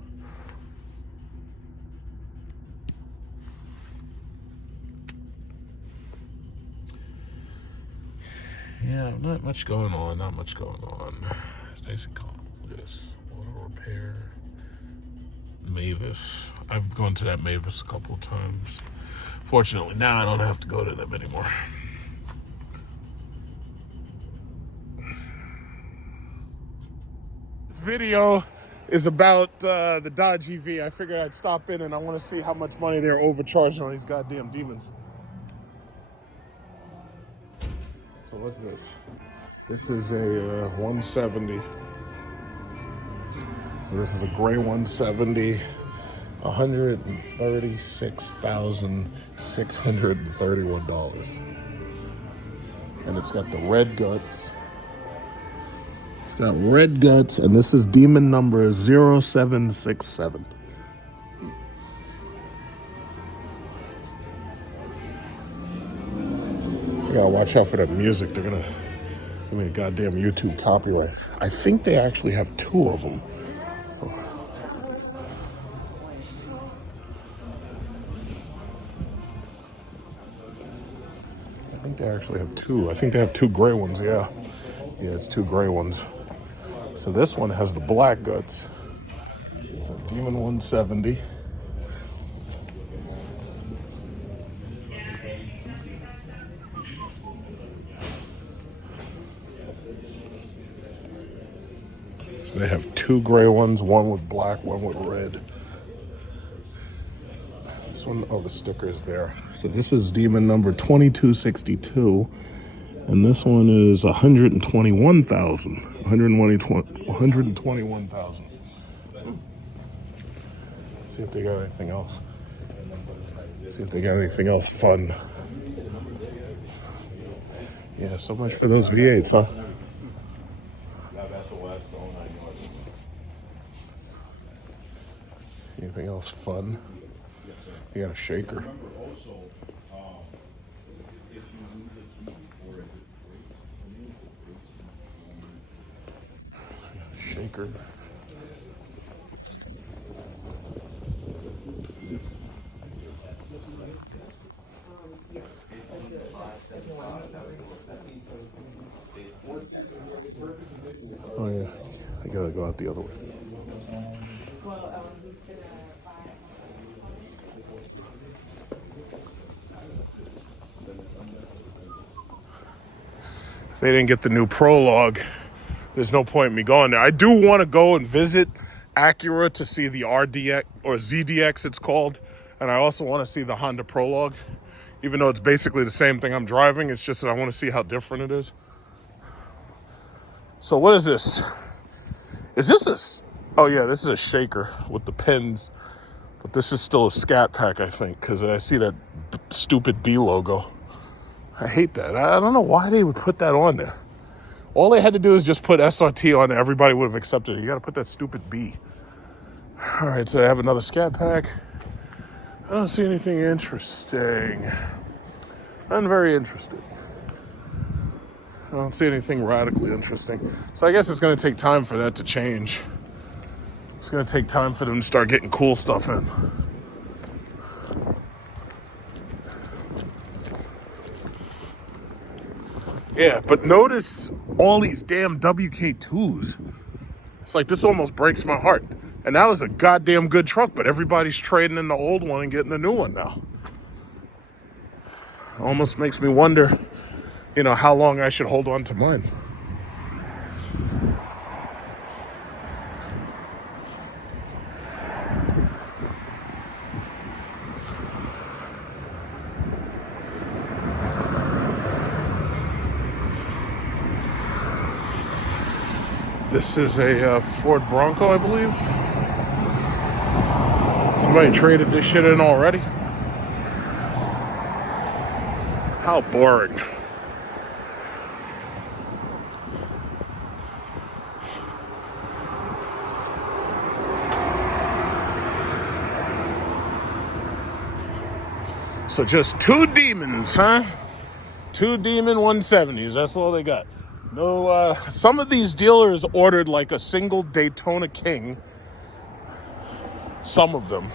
Yeah, not much going on. It's nice and calm. Look at this. Auto repair. Mavis. I've gone to that Mavis a couple of times. Fortunately, now I don't have to go to them anymore. This video is about the Dodge EV. I figured I'd stop in and I want to see how much money they're overcharging on these goddamn demons. So what's this? This is a 170. So this is a gray 170. $136,631. And it's got the red guts. It's got red guts, and this is demon number 0767. You gotta watch out for that music. They're gonna give me a goddamn YouTube copyright. I think they actually have two of them. I think they actually have two. I think they have two gray ones, yeah. Yeah, it's two gray ones. So this one has the black guts. It's a Demon 170. They have two gray ones, one with black, one with red. This one, oh, the sticker is there. So this is Demon number 2262, and this one is 121,000. 121,000. See if they got anything else. See if they got anything else fun. Yeah, so much for those V8s, huh? Anything else fun? You got a shaker. Shaker. Oh yeah, I gotta go out the other way. If they didn't get the new Prologue, there's no point in me going there. I do want to go and visit Acura to see the RDX or ZDX it's called, and I also want to see the Honda Prologue, even though it's basically the same thing I'm driving. It's just that I want to see how different it is. So what is this? Is this a... Oh yeah, this is a shaker with the pins, but this is still a Scat Pack, I think, because I see that stupid B logo. I hate that. I don't know why they would put that on there. All they had to do is just put SRT on there. Everybody would have accepted it. You got to put that stupid B. All right, so I have another Scat Pack. I don't see anything interesting. I'm very interested. I don't see anything radically interesting. So I guess it's going to take time for that to change. It's going to take time for them to start getting cool stuff in. Yeah, but notice all these damn WK2s. It's like this almost breaks my heart. And that was a goddamn good truck, but everybody's trading in the old one and getting a new one now. Almost makes me wonder, how long I should hold on to mine. This is a Ford Bronco, I believe. Somebody traded this shit in already. How boring. So just two Demons, huh? Two Demon 170s, that's all they got. No, some of these dealers ordered like a single Daytona King. Some of them.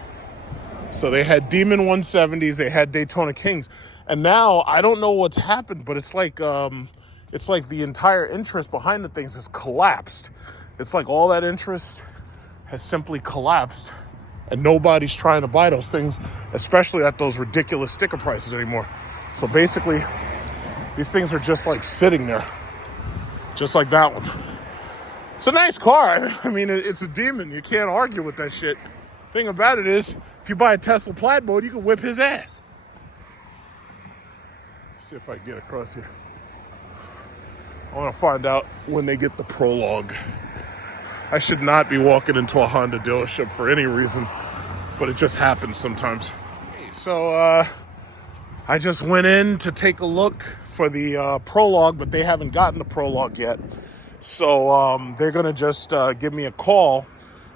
So they had Demon 170s, they had Daytona Kings. And now, I don't know what's happened, but it's like the entire interest behind the things has collapsed. It's like all that interest has simply collapsed. And nobody's trying to buy those things, especially at those ridiculous sticker prices anymore. So basically, these things are just like sitting there. Just like that one. It's a nice car. I mean, it's a Demon. You can't argue with that shit. Thing about it is, if you buy a Tesla Plaid mode, you can whip his ass. See if I can get across here. I want to find out when they get the Prologue. I should not be walking into a Honda dealership for any reason, but it just happens sometimes. So I just went in to take a look for the Prologue, but they haven't gotten the Prologue yet. So they're going to just give me a call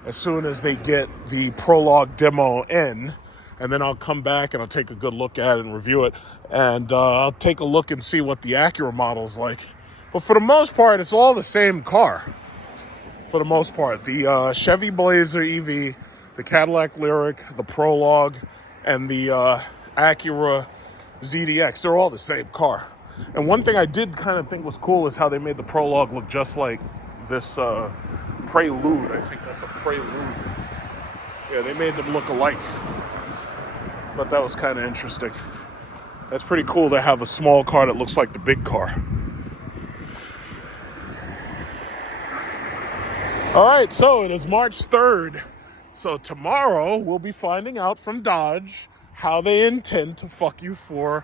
as soon as they get the Prologue demo in. And then I'll come back and I'll take a good look at it and review it. And I'll take a look and see what the Acura model's like. But for the most part, it's all the same car. For the most part. The Chevy Blazer EV, the Cadillac Lyriq, the Prologue, and the Acura ZDX. They're all the same car. And one thing I did kind of think was cool is how they made the Prologue look just like this Prelude. I think that's a Prelude. Yeah, they made them look alike. Thought that was kind of interesting. That's pretty cool to have a small car that looks like the big car. All right, so it is March 3rd. So tomorrow we'll be finding out from Dodge how they intend to fuck you for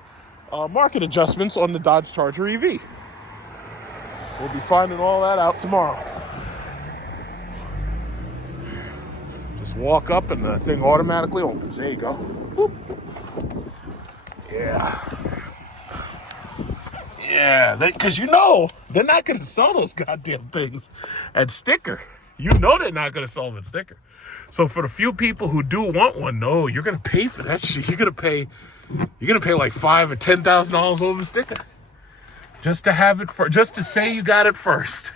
market adjustments on the Dodge Charger EV. We'll be finding all that out tomorrow. Just walk up and the thing automatically opens. There you go. Boop. Yeah. Yeah, because they're not going to sell those goddamn things at sticker. You know they're not going to sell them at sticker. So for the few people who do want one, no, you're going to pay for that shit. You're going to pay like $5,000 or $10,000 over the sticker. Just to have it just to say you got it first.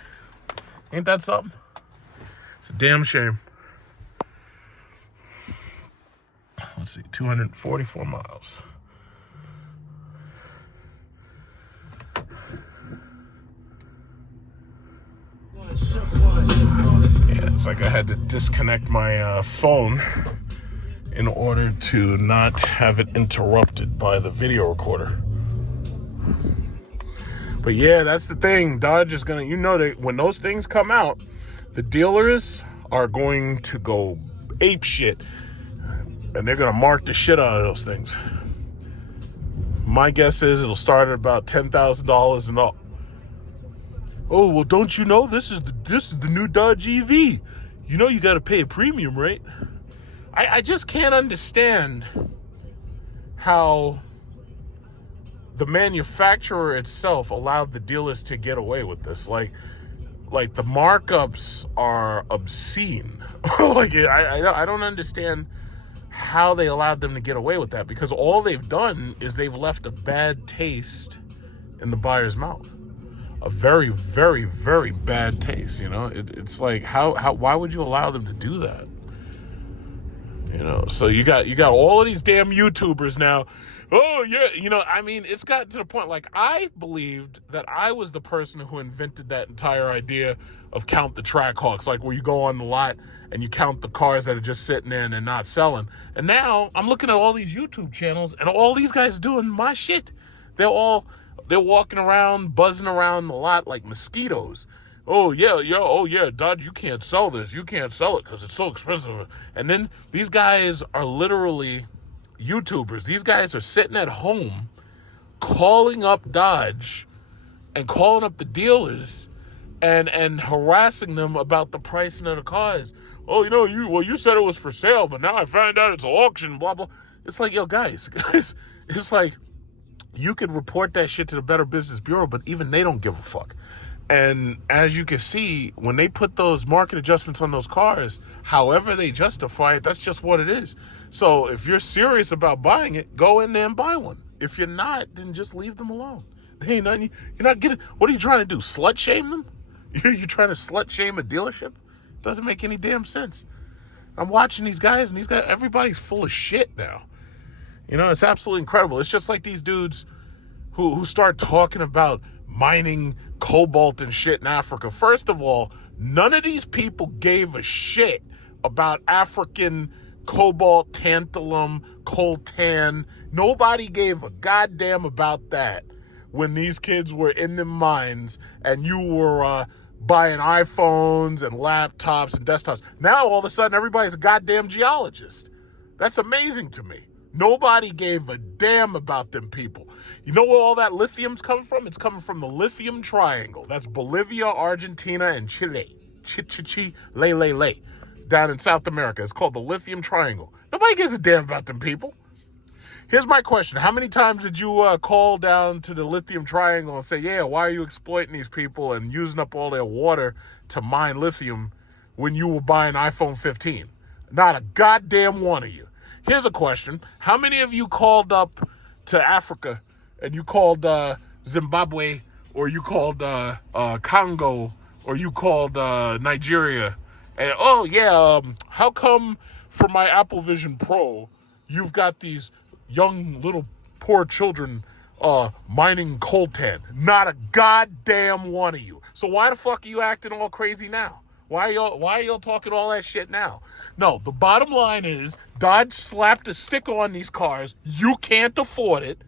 Ain't that something? It's a damn shame. Let's see, 244 miles. Yeah, it's like I had to disconnect my phone in order to not have it interrupted by the video recorder. But yeah, that's the thing. Dodge is gonna, that when those things come out, the dealers are going to go ape shit, and they're gonna mark the shit out of those things. My guess is it'll start at about $10,000 and up. Oh, well, don't you know this is the new Dodge EV? You know you got to pay a premium, right? I just can't understand how the manufacturer itself allowed the dealers to get away with this. Like the markups are obscene. I don't understand how they allowed them to get away with that, because all they've done is they've left a bad taste in the buyer's mouth. A very, very, very bad taste. It's like, why would you allow them to do that? So you got all of these damn YouTubers now. Oh yeah, it's gotten to the point, like, I believed that I was the person who invented that entire idea of count the Trackhawks, like where you go on the lot and you count the cars that are just sitting there and not selling. And now I'm looking at all these YouTube channels and all these guys doing my shit. They're walking around, buzzing around the lot like mosquitoes. Oh yeah, Dodge, you can't sell this. You can't sell it because it's so expensive. And then these guys are literally YouTubers. These guys are sitting at home calling up Dodge and calling up the dealers and harassing them about the pricing of the cars. Oh, you said it was for sale, but now I find out it's an auction, blah, blah. It's like, yo, guys, it's like, you could report that shit to the Better Business Bureau, but even they don't give a fuck. And as you can see, when they put those market adjustments on those cars, however they justify it, that's just what it is. So if you're serious about buying it, go in there and buy one. If you're not, then just leave them alone. They ain't nothing. You're not getting. What are you trying to do? Slut shame them? You're trying to slut shame a dealership? Doesn't make any damn sense. I'm watching these guys, and everybody's full of shit now. It's absolutely incredible. It's just like these dudes who start talking about mining cobalt and shit in Africa. First of all, none of these people gave a shit about African cobalt, tantalum, coltan. Nobody gave a goddamn about that when these kids were in the mines and you were buying iPhones and laptops and desktops. Now, all of a sudden, everybody's a goddamn geologist. That's amazing to me. Nobody gave a damn about them people. You know where all that lithium's coming from? It's coming from the lithium triangle. That's Bolivia, Argentina, and Chile. Chile, down in South America. It's called the lithium triangle. Nobody gives a damn about them people. Here's my question. How many times did you call down to the lithium triangle and say, yeah, why are you exploiting these people and using up all their water to mine lithium when you were buying iPhone 15? Not a goddamn one of you. Here's a question. How many of you called up to Africa and you called Zimbabwe, or you called Congo, or you called Nigeria? And, how come for my Apple Vision Pro, you've got these young little poor children mining coltan? Not a goddamn one of you. So why the fuck are you acting all crazy now? Why are y'all talking all that shit now? No, the bottom line is Dodge slapped a sticker on these cars. You can't afford it,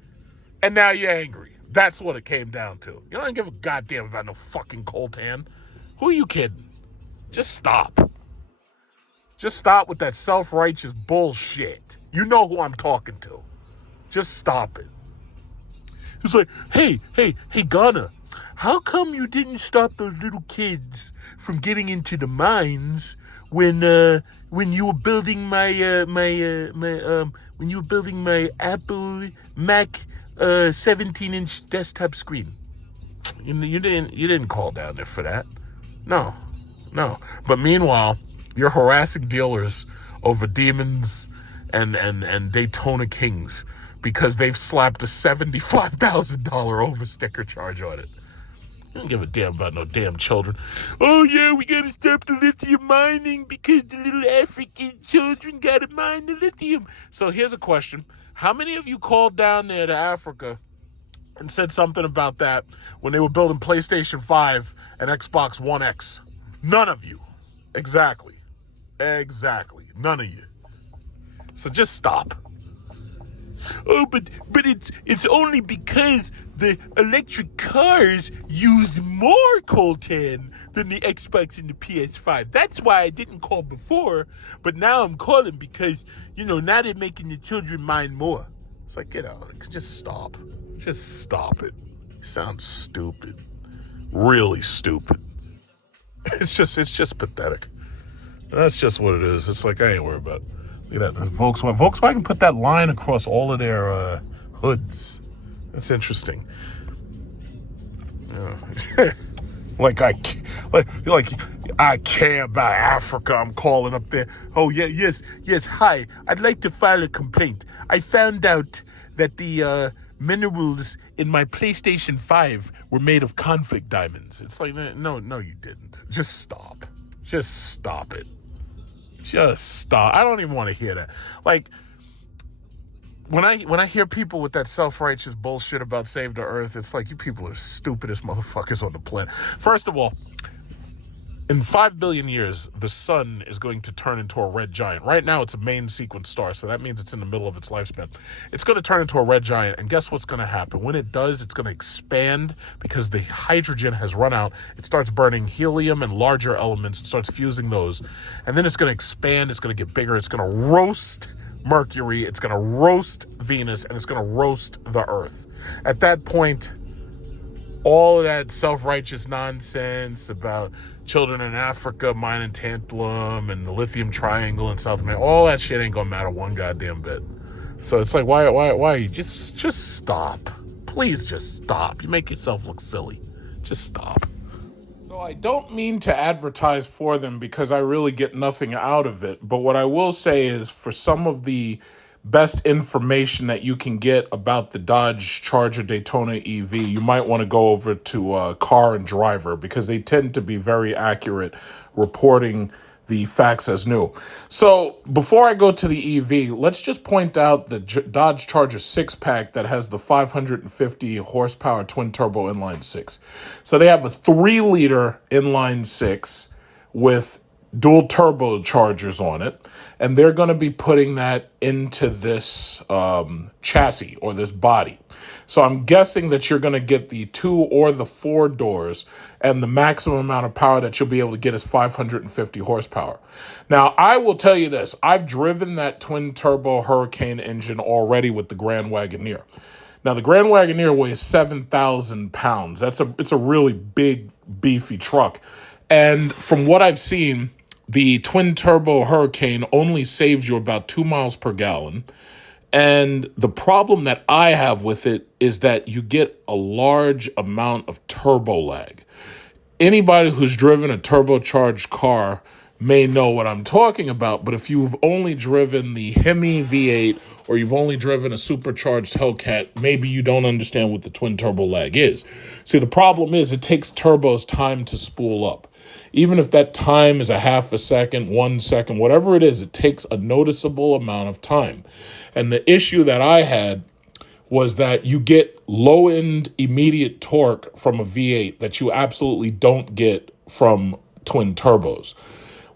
and now you're angry. That's what it came down to. You don't give a goddamn about no fucking coltan. Who are you kidding? Just stop. Just stop with that self-righteous bullshit. You know who I'm talking to. Just stop it. It's like, hey, Ghana, how come you didn't stop those little kids from getting into the mines when you were building my Apple Mac 17-inch desktop screen? You didn't call down there for that. No. But meanwhile, you're harassing dealers over demons and Daytona Kings because they've slapped a $75,000 over sticker charge on it. You don't give a damn about no damn children. Oh yeah, we gotta stop the lithium mining because the little African children gotta mine the lithium. So here's a question. How many of you called down there to Africa and said something about that when they were building PlayStation 5 and Xbox One X? None of you. Exactly. None of you. So just stop. Oh, but it's only because the electric cars use more coltan than the Xbox and the PS5. That's why I didn't call before, but now I'm calling because, now they're making the children mine more. It's like, get out. Just stop. Just stop it. You sound stupid. Really stupid. It's just pathetic. That's just what it is. It's like, I ain't worried about it. Look at that. Volkswagen put that line across all of their hoods. That's interesting. Yeah. like I care about Africa. I'm calling up there. Oh yeah, yes. Hi, I'd like to file a complaint. I found out that the minerals in my PlayStation 5 were made of conflict diamonds. It's like, no, you didn't. Just stop. Just stop it. Just stop. I don't even want to hear that. Like, when I hear people with that self-righteous bullshit about save the earth, it's like, you people are stupidest motherfuckers on the planet. First of all, in 5 billion years, the sun is going to turn into a red giant. Right now, it's a main sequence star, so that means it's in the middle of its lifespan. It's going to turn into a red giant, and guess what's going to happen? When it does, it's going to expand because the hydrogen has run out. It starts burning helium and larger elements. It starts fusing those, and then it's going to expand. It's going to get bigger. It's going to roast Mercury. It's going to roast Venus, and it's going to roast the Earth. At that point, all of that self-righteous nonsense about children in Africa mining tantalum and the lithium triangle in South America, all that shit ain't gonna matter one goddamn bit. So it's like, why you just stop. Please just stop. You make yourself look silly. Just stop. So I don't mean to advertise for them because I really get nothing out of it. But what I will say is, for some of the best information that you can get about the Dodge Charger Daytona EV, you might want to go over to Car and Driver, because they tend to be very accurate reporting the facts as new. So before I go to the EV, let's just point out the Dodge Charger 6-pack that has the 550 horsepower twin turbo inline 6. So they have a 3-liter inline 6 with dual turbochargers on it, and they're going to be putting that into this chassis or this body. So I'm guessing that you're going to get the 2 or the 4 doors, and the maximum amount of power that you'll be able to get is 550 horsepower. Now, I will tell you this. I've driven that twin turbo Hurricane engine already with the Grand Wagoneer. Now, the Grand Wagoneer weighs 7,000 pounds. It's a really big, beefy truck. And from what I've seen, the twin turbo Hurricane only saves you about 2 miles per gallon. And the problem that I have with it is that you get a large amount of turbo lag. Anybody who's driven a turbocharged car may know what I'm talking about, but if you've only driven the Hemi V8 or you've only driven a supercharged Hellcat, maybe you don't understand what the twin turbo lag is. See, the problem is it takes turbos time to spool up. Even if that time is a half a second, 1 second, whatever it is, it takes a noticeable amount of time. And the issue that I had was that you get low-end immediate torque from a V8 that you absolutely don't get from twin turbos.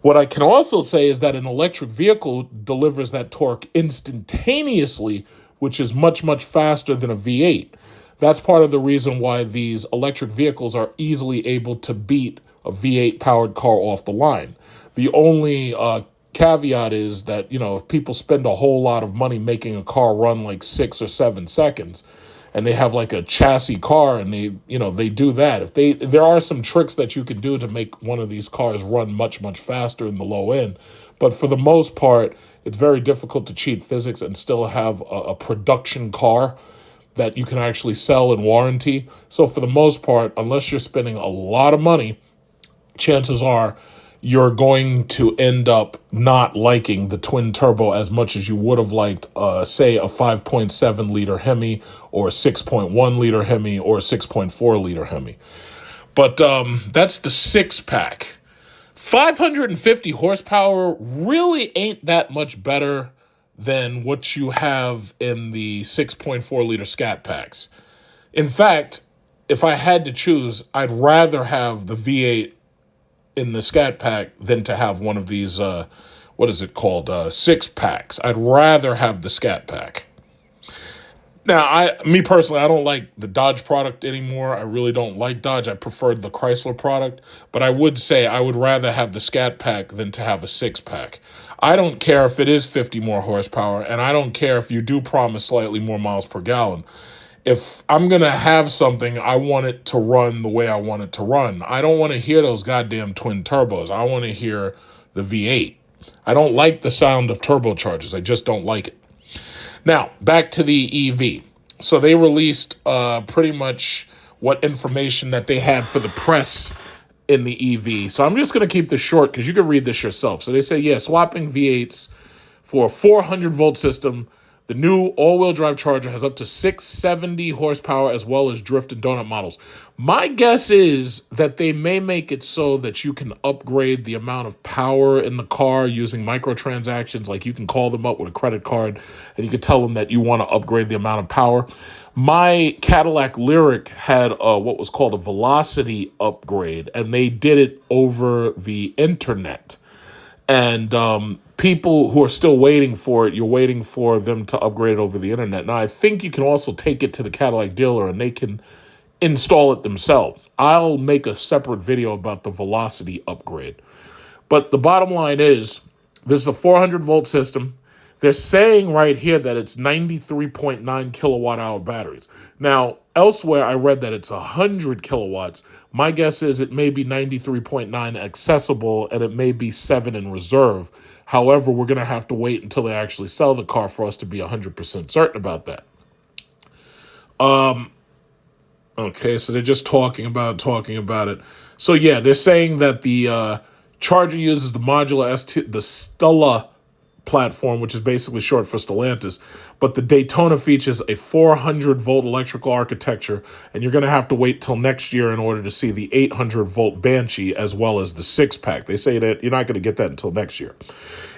What I can also say is that an electric vehicle delivers that torque instantaneously, which is much, much faster than a V8. That's part of the reason why these electric vehicles are easily able to beat a V8 powered car off the line. The only caveat is that, if people spend a whole lot of money making a car run like 6 or 7 seconds, and they have like a chassis car, and they do that. If there are some tricks that you can do to make one of these cars run much, much faster in the low end, but for the most part, it's very difficult to cheat physics and still have a production car that you can actually sell and warranty. So for the most part, unless you're spending a lot of money, chances are you're going to end up not liking the twin turbo as much as you would have liked, say, a 5.7 liter Hemi or a 6.1 liter Hemi or a 6.4 liter Hemi. But that's the 6-pack. 550 horsepower really ain't that much better than what you have in the 6.4 liter Scat Packs. In fact, if I had to choose, I'd rather have the V8 in the Scat Pack than to have one of these, 6-packs. I'd rather have the Scat Pack. Now, me personally, I don't like the Dodge product anymore. I really don't like Dodge. I preferred the Chrysler product. But I would say I would rather have the Scat Pack than to have a 6-pack. I don't care if it is 50 more horsepower, and I don't care if you do promise slightly more miles per gallon. If I'm going to have something, I want it to run the way I want it to run. I don't want to hear those goddamn twin turbos. I want to hear the V8. I don't like the sound of turbochargers. I just don't like it. Now, back to the EV. So they released pretty much what information that they had for the press in the EV. So I'm just going to keep this short because you can read this yourself. So they say, swapping V8s for a 400-volt system. The new all-wheel drive Charger has up to 670 horsepower as well as drift and donut models. My guess is that they may make it so that you can upgrade the amount of power in the car using microtransactions. Like you can call them up with a credit card and you can tell them that you want to upgrade the amount of power. My Cadillac Lyriq had what was called a velocity upgrade, and they did it over the internet. And people who are still waiting for it, you're waiting for them to upgrade it over the internet. Now, I think you can also take it to the Cadillac dealer and they can install it themselves. I'll make a separate video about the velocity upgrade. But the bottom line is, this is a 400-volt system. They're saying right here that it's 93.9 kilowatt-hour batteries. Now, elsewhere, I read that it's 100 kilowatts. My guess is it may be 93.9 accessible, and it may be 7 in reserve. However, we're going to have to wait until they actually sell the car for us to be 100% certain about that. Okay, so they're just talking about it. So, they're saying that the Charger uses the modular the Stella platform, which is basically short for Stellantis, but the Daytona features a 400-volt electrical architecture, and you're going to have to wait till next year in order to see the 800-volt Banshee as well as the 6-pack. They say that you're not going to get that until next year.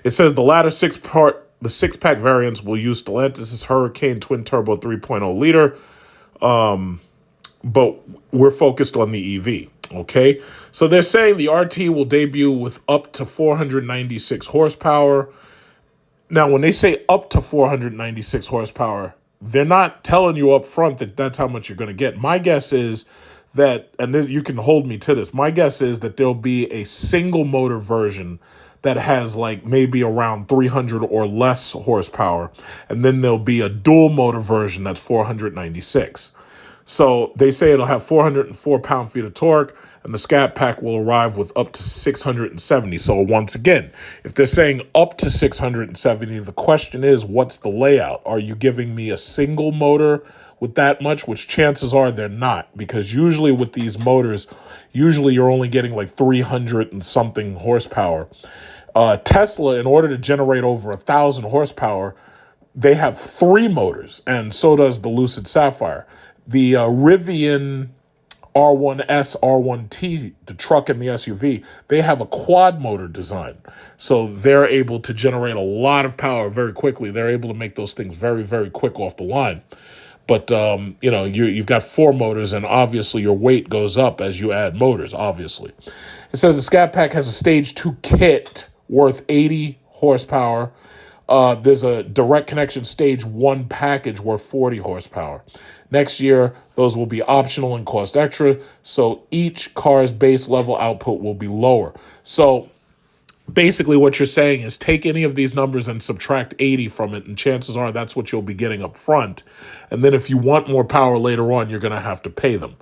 It says the latter 6-pack variants will use Stellantis' Hurricane twin turbo 3.0 liter, but we're focused on the EV. Okay, so they're saying the RT will debut with up to 496 horsepower. Now, when they say up to 496 horsepower, they're not telling you up front that that's how much you're going to get. My guess is that, and you can hold me to this, my guess is that there'll be a single motor version that has like maybe around 300 or less horsepower, and then there'll be a dual motor version that's 496. So they say it'll have 404 pound-feet of torque, and the Scat Pack will arrive with up to 670. So once again, if they're saying up to 670, the question is, what's the layout? Are you giving me a single motor with that much? Which chances are they're not, because usually with these motors, you're only getting like 300 and something horsepower. Tesla, in order to generate over 1,000 horsepower, they have 3 motors, and so does the Lucid Sapphire. The Rivian R1S, R1T, the truck and the SUV, they have a quad motor design. So they're able to generate a lot of power very quickly. They're able to make those things very, very quick off the line. But, you've got 4 motors, and obviously your weight goes up as you add motors, obviously. It says the Scat Pack has a Stage 2 kit worth 80 horsepower. There's a direct connection Stage 1 package worth 40 horsepower. Next year, those will be optional and cost extra. So each car's base level output will be lower. So basically what you're saying is take any of these numbers and subtract 80 from it, and chances are that's what you'll be getting up front. And then if you want more power later on, you're going to have to pay them.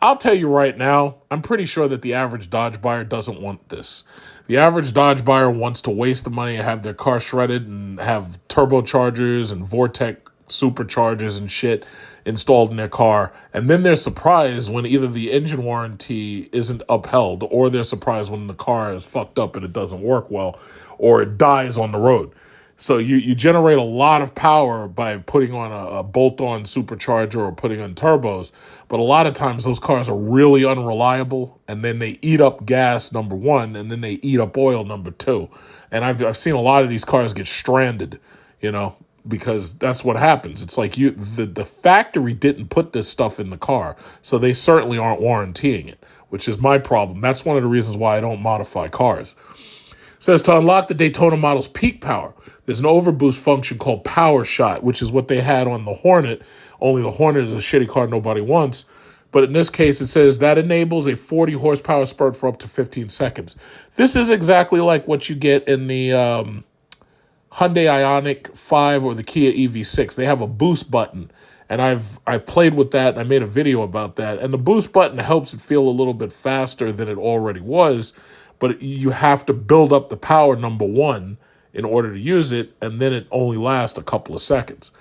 I'll tell you right now, I'm pretty sure that the average Dodge buyer doesn't want this. The average Dodge buyer wants to waste the money and have their car shredded and have turbochargers and Vortec superchargers and shit installed in their car. And then they're surprised when either the engine warranty isn't upheld, or they're surprised when the car is fucked up and it doesn't work well, or it dies on the road. So you generate a lot of power by putting on a bolt-on supercharger or putting on turbos. But a lot of times those cars are really unreliable, and then they eat up gas, number one, and then they eat up oil, number two. And I've seen a lot of these cars get stranded, because that's what happens. It's like the factory didn't put this stuff in the car, so they certainly aren't warrantying it, which is my problem. That's one of the reasons why I don't modify cars. It says to unlock the Daytona model's peak power, there's an overboost function called Power Shot, which is what they had on the Hornet, only the Hornet is a shitty car nobody wants. But in this case, it says that enables a 40 horsepower spurt for up to 15 seconds. This is exactly like what you get in the Hyundai Ioniq 5 or the Kia EV6. They have a boost button, and I've played with that, and I made a video about that. And the boost button helps it feel a little bit faster than it already was, but you have to build up the power, number one, in order to use it, and then it only lasts a couple of seconds.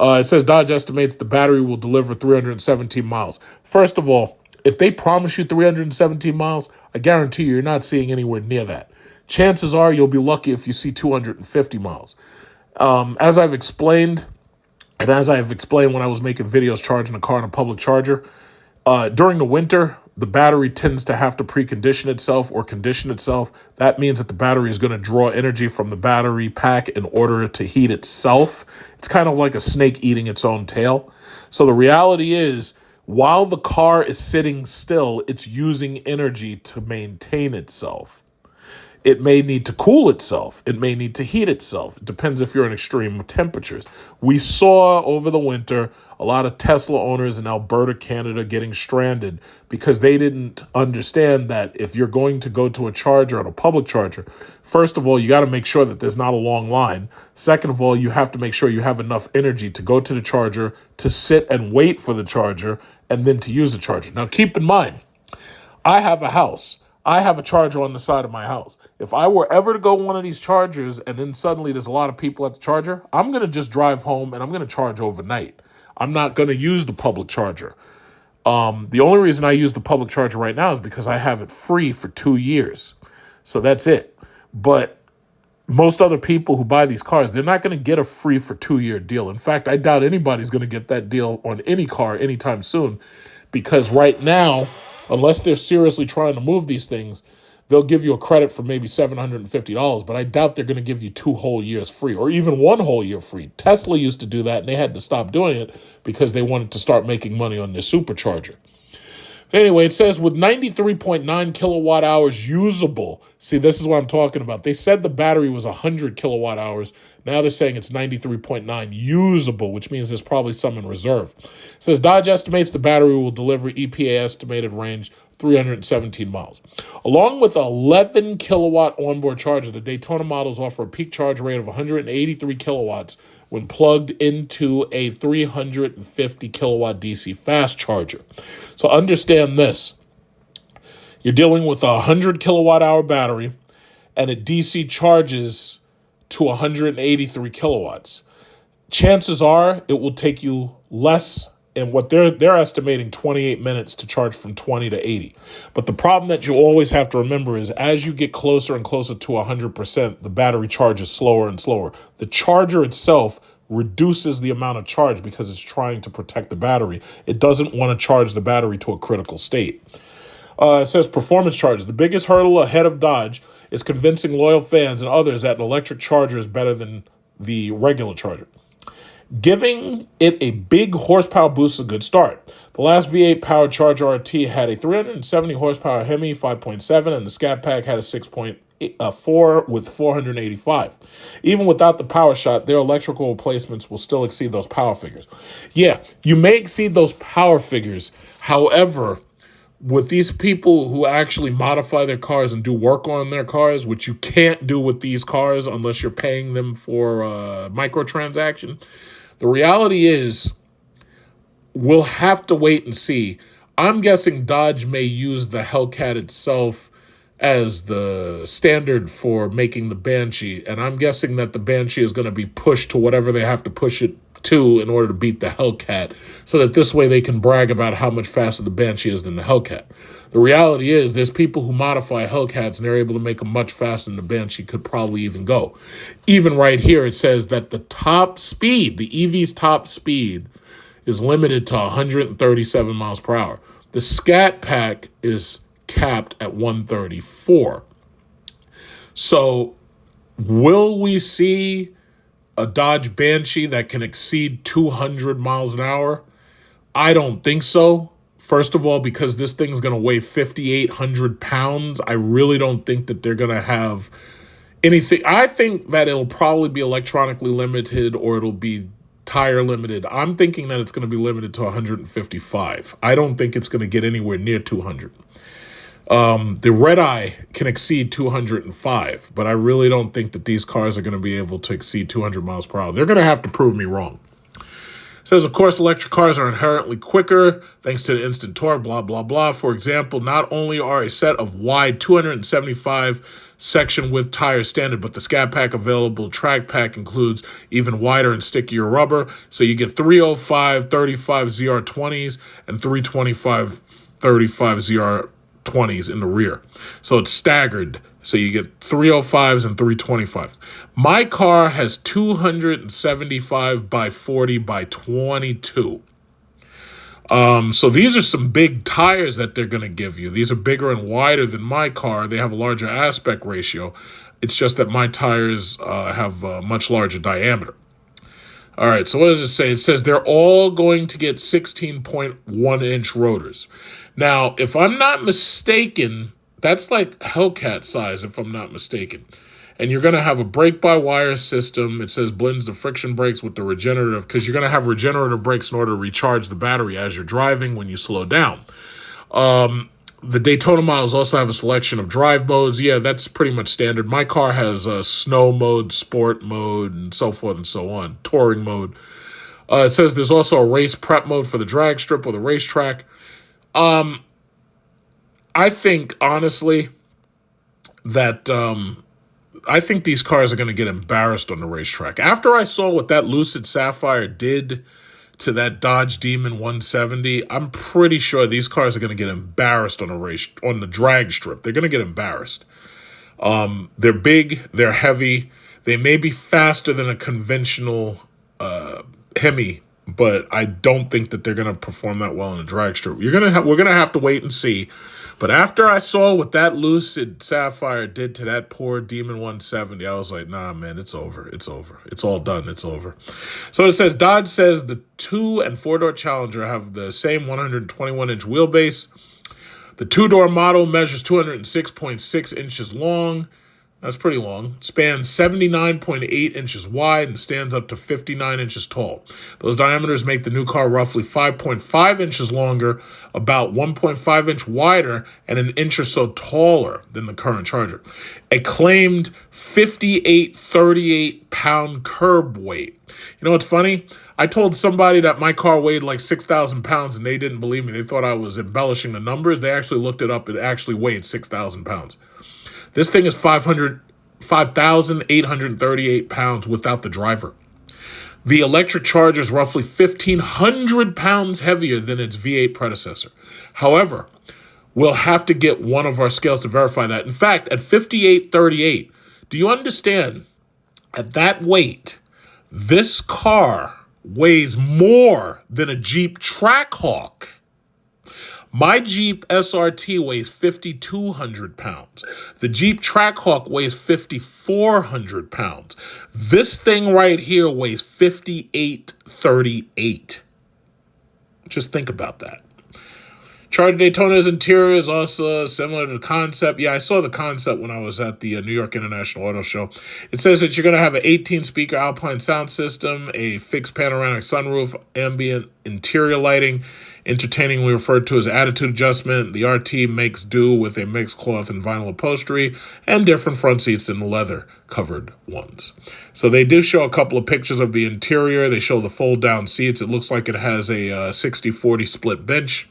It says Dodge estimates the battery will deliver 317 miles. First of all, if they promise you 317 miles, I guarantee you're not seeing anywhere near that. Chances are you'll be lucky if you see 250 miles. As I've explained, and as I've explained when I was making videos charging a car in a public charger, during the winter, the battery tends to have to precondition itself or condition itself. That means that the battery is going to draw energy from the battery pack in order to heat itself. It's kind of like a snake eating its own tail. So the reality is, while the car is sitting still, it's using energy to maintain itself. It may need to cool itself. It may need to heat itself. It depends if you're in extreme temperatures. We saw over the winter a lot of Tesla owners in Alberta, Canada getting stranded because they didn't understand that if you're going to go to a charger on a public charger, first of all, you got to make sure that there's not a long line. Second of all, you have to make sure you have enough energy to go to the charger, to sit and wait for the charger, and then to use the charger. Now, keep in mind, I have a house. I have a charger on the side of my house. If I were ever to go one of these chargers and then suddenly there's a lot of people at the charger, I'm going to just drive home and I'm going to charge overnight. I'm not going to use the public charger. The only reason I use the public charger right now is because I have it free for 2 years. So that's it. But most other people who buy these cars, they're not going to get a free for 2-year deal. In fact, I doubt anybody's going to get that deal on any car anytime soon, because right now, unless they're seriously trying to move these things, they'll give you a credit for maybe $750, but I doubt they're going to give you 2 whole years free or even 1 whole year free. Tesla used to do that, and they had to stop doing it because they wanted to start making money on their supercharger. Anyway, it says with 93.9 kilowatt hours usable. See, this is what I'm talking about. They said the battery was 100 kilowatt hours. Now they're saying it's 93.9 usable, which means there's probably some in reserve. It says Dodge estimates the battery will deliver EPA estimated range 317 miles. Along with 11 kilowatt onboard charger, the Daytona models offer a peak charge rate of 183 kilowatts when plugged into a 350 kilowatt DC fast charger. So understand this. You're dealing with a 100 kilowatt hour battery, and it DC charges to 183 kilowatts. Chances are it will take you less, and what they're estimating 28 minutes to charge from 20 to 80. But the problem that you always have to remember is as you get closer and closer to 100%, the battery charges slower and slower. The charger itself reduces the amount of charge because it's trying to protect the battery. It doesn't want to charge the battery to a critical state. It says performance charges. The biggest hurdle ahead of Dodge is convincing loyal fans and others that an electric charger is better than the regular charger. Giving it a big horsepower boost is a good start. The last V8 powered Charger RT had a 370 horsepower Hemi 5.7, and the Scat Pack had a 6.8 with 485. Even without the power shot, their electrical replacements will still exceed those power figures. Yeah, you may exceed those power figures. However, with these people who actually modify their cars and do work on their cars, which you can't do with these cars unless you're paying them for a microtransaction, the reality is we'll have to wait and see. I'm guessing Dodge may use the Hellcat itself as the standard for making the Banshee, and I'm guessing that the Banshee is going to be pushed to whatever they have to push it to in order to beat the Hellcat, so that this way they can brag about how much faster the Banshee is than the Hellcat. The reality is there's people who modify Hellcats and they're able to make them much faster than the Banshee could probably even go. Even right here it says that the top speed, the EV's top speed, is limited to 137 miles per hour. The Scat Pack is capped at 134. So will we see a Dodge Banshee that can exceed 200 miles an hour? I don't think so. First of all, because this thing's going to weigh 5,800 pounds, I really don't think that they're going to have anything. I think that it'll probably be electronically limited or it'll be tire limited. I'm thinking that it's going to be limited to 155. I don't think it's going to get anywhere near 200. The Red Eye can exceed 205, but I really don't think that these cars are going to be able to exceed 200 miles per hour. They're going to have to prove me wrong. It says, of course, electric cars are inherently quicker thanks to the instant torque, blah, blah, blah. For example, not only are a set of wide 275 section width tires standard, but the Scat Pack available track pack includes even wider and stickier rubber. So you get 305 35 ZR20s and 325 35 ZR20s in the rear. So it's staggered. So you get 305s and 325s. My car has 275 by 40 by 22. So these are some big tires that they're going to give you. These are bigger and wider than my car. They have a larger aspect ratio. It's just that my tires have a much larger diameter. All right, so what does it say? It says they're all going to get 16.1-inch rotors. Now, if I'm not mistaken, that's like Hellcat size, if I'm not mistaken. And you're going to have a brake-by-wire system. It says blends the friction brakes with the regenerative, because you're going to have regenerative brakes in order to recharge the battery as you're driving when you slow down. The Daytona models also have a selection of drive modes. Yeah, that's pretty much standard. My car has a snow mode, sport mode, and so forth and so on, touring mode. It says there's also a race prep mode for the drag strip or the racetrack. I think, honestly, that I think these cars are going to get embarrassed on the racetrack. After I saw what that Lucid Sapphire did to that Dodge Demon 170, I'm pretty sure these cars are going to get embarrassed on the drag strip. They're going to get embarrassed. They're big, they're heavy, they may be faster than a conventional Hemi, but I don't think that they're going to perform that well on a drag strip. We're going to have to wait and see. But after I saw what that Lucid Sapphire did to that poor Demon 170, I was like, nah, man, it's over. It's over. It's all done. It's over. So it says, Dodge says the 2- and 4-door Challenger have the same 121-inch wheelbase. The 2-door model measures 206.6 inches long. That's pretty long. Spans 79.8 inches wide and stands up to 59 inches tall. Those diameters make the new car roughly 5.5 inches longer, about 1.5 inch wider, and an inch or so taller than the current Charger. A claimed 58-38 pound curb weight. You know what's funny? I told somebody that my car weighed like 6,000 pounds and they didn't believe me. They thought I was embellishing the numbers. They actually looked it up. It actually weighed 6,000 pounds. This thing is 5,838 pounds without the driver. The electric Charger is roughly 1,500 pounds heavier than its V8 predecessor. However, we'll have to get one of our scales to verify that. In fact, at 5838, do you understand? At that weight, this car weighs more than a Jeep Trackhawk. My Jeep SRT weighs 5,200 pounds. The Jeep Trackhawk weighs 5,400 pounds. This thing right here weighs 5,838. Just think about that. Charger Daytona's interior is also similar to the concept. Yeah, I saw the concept when I was at the New York International Auto Show. It says that you're going to have an 18-speaker Alpine sound system, a fixed panoramic sunroof, ambient interior lighting, entertainingly referred to as attitude adjustment. The RT makes do with a mixed cloth and vinyl upholstery and different front seats than the leather-covered ones. So they do show a couple of pictures of the interior. They show the fold-down seats. It looks like it has a 60-40 split bench.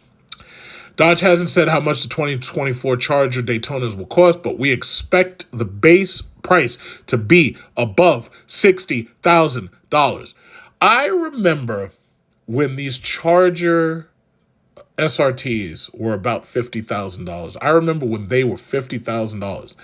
Dodge hasn't said how much the 2024 Charger Daytonas will cost, but we expect the base price to be above $60,000. I remember when these Charger SRTs were about $50,000. I remember when they were $50,000.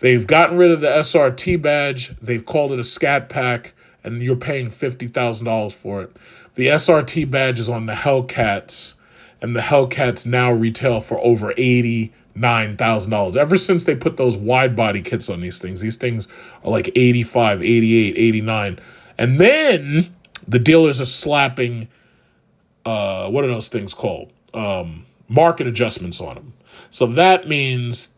They've gotten rid of the SRT badge. They've called it a Scat Pack, and you're paying $50,000 for it. The SRT badge is on the Hellcats, and the Hellcats now retail for over $89,000. Ever since they put those wide body kits on these things are like 85, 88, 89. And then the dealers are slapping, what are those things called? Market adjustments on them. So that means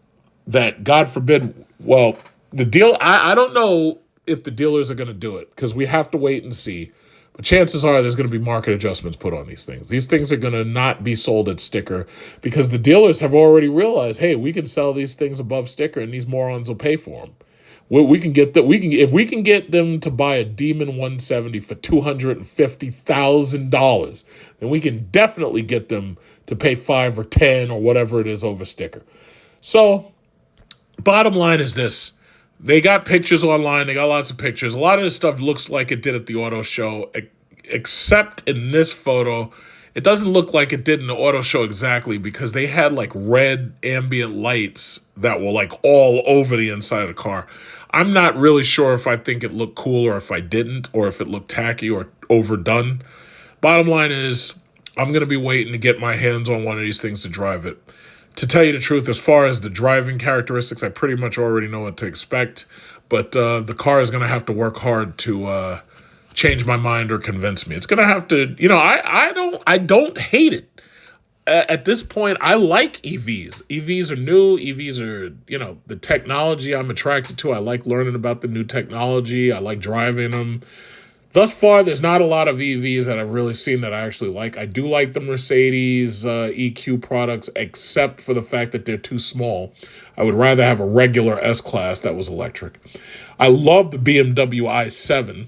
that, God forbid, well, I don't know if the dealers are going to do it because we have to wait and see. But chances are there's going to be market adjustments put on these things. These things are going to not be sold at sticker because the dealers have already realized, hey, we can sell these things above sticker and these morons will pay for them. If we can get them to buy a Demon 170 for $250,000, then we can definitely get them to pay $5 or $10 or whatever it is over sticker. So, bottom line is this. They got pictures online. They got lots of pictures. A lot of this stuff looks like it did at the auto show, except in this photo. It doesn't look like it did in the auto show exactly because they had like red ambient lights that were like all over the inside of the car. I'm not really sure if I think it looked cool or if I didn't, or if it looked tacky or overdone. Bottom line is, I'm going to be waiting to get my hands on one of these things to drive it. To tell you the truth, as far as the driving characteristics, I pretty much already know what to expect. But the car is going to have to work hard to change my mind or convince me. It's going to have to, I don't hate it. At this point, I like EVs. EVs are new. EVs are, the technology I'm attracted to. I like learning about the new technology. I like driving them. Thus far, there's not a lot of EVs that I've really seen that I actually like. I do like the Mercedes EQ products, except for the fact that they're too small. I would rather have a regular S-Class that was electric. I love the BMW i7.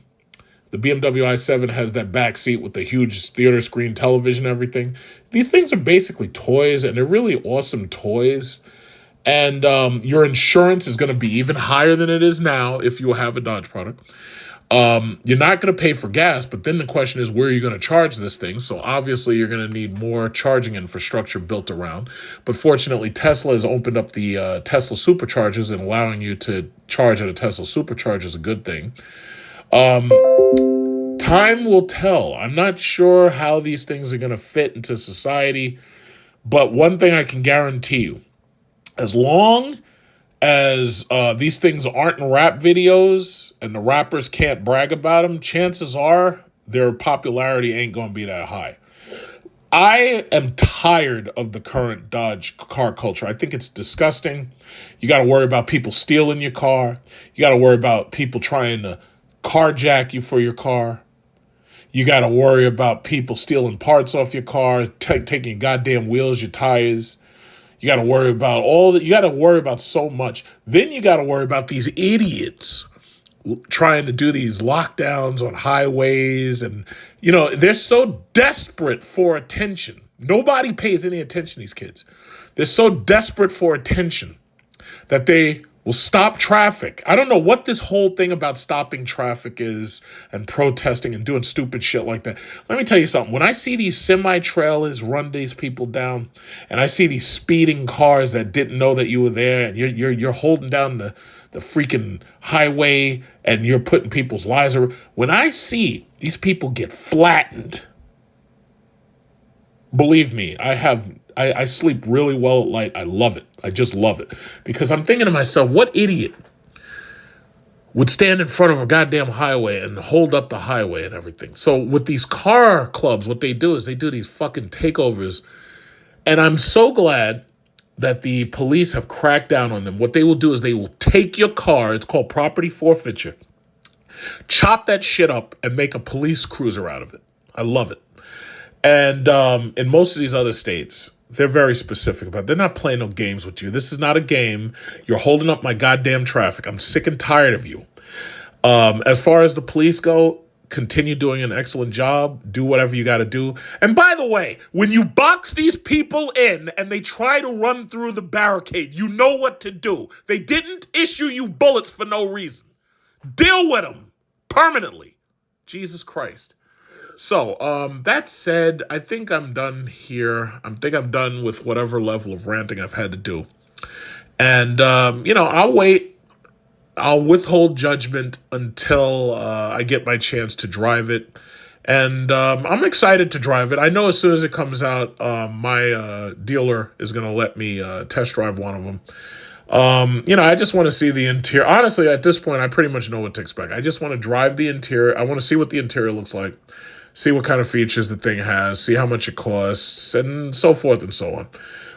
The BMW i7 has that back seat with the huge theater screen television and everything. These things are basically toys, and they're really awesome toys. And your insurance is going to be even higher than it is now if you have a Dodge product. You're not going to pay for gas, but then the question is, where are you going to charge this thing? So obviously you're going to need more charging infrastructure built around. But fortunately, Tesla has opened up the Tesla superchargers, and allowing you to charge at a Tesla supercharger is a good thing. Time will tell. I'm not sure how these things are going to fit into society, but one thing I can guarantee you, as long as these things aren't in rap videos and the rappers can't brag about them, chances are their popularity ain't going to be that high. I am tired of the current Dodge car culture. I think it's disgusting. You got to worry about people stealing your car. You got to worry about people trying to carjack you for your car. You got to worry about people stealing parts off your car, taking your goddamn wheels, your tires. You got to worry about all that. You got to worry about so much. Then you got to worry about these idiots trying to do these lockdowns on highways. And, they're so desperate for attention. Nobody pays any attention to these kids. They're so desperate for attention that they will stop traffic. I don't know what this whole thing about stopping traffic is and protesting and doing stupid shit like that. Let me tell you something. When I see these semi-trailers run these people down, and I see these speeding cars that didn't know that you were there, and you're holding down the freaking highway and you're putting people's lives over. When I see these people get flattened, believe me, I sleep really well at night. I love it. I just love it. Because I'm thinking to myself, what idiot would stand in front of a goddamn highway and hold up the highway and everything? So with these car clubs, what they do is they do these fucking takeovers. And I'm so glad that the police have cracked down on them. What they will do is they will take your car, it's called property forfeiture, chop that shit up and make a police cruiser out of it. I love it. And in most of these other states, they're very specific about it. They're not playing no games with you. This is not a game. You're holding up my goddamn traffic. I'm sick and tired of you. As far as the police go, continue doing an excellent job. Do whatever you got to do. And by the way, when you box these people in and they try to run through the barricade, you know what to do. They didn't issue you bullets for no reason. Deal with them permanently. Jesus Christ. So, that said, I think I'm done here. I'm done with whatever level of ranting I've had to do. And, I'll wait. I'll withhold judgment until I get my chance to drive it. And I'm excited to drive it. I know as soon as it comes out, my dealer is going to let me test drive one of them. I just want to see the interior. Honestly, at this point, I pretty much know what to expect. I just want to drive the interior. I want to see what the interior looks like, see what kind of features the thing has, see how much it costs, and so forth and so on.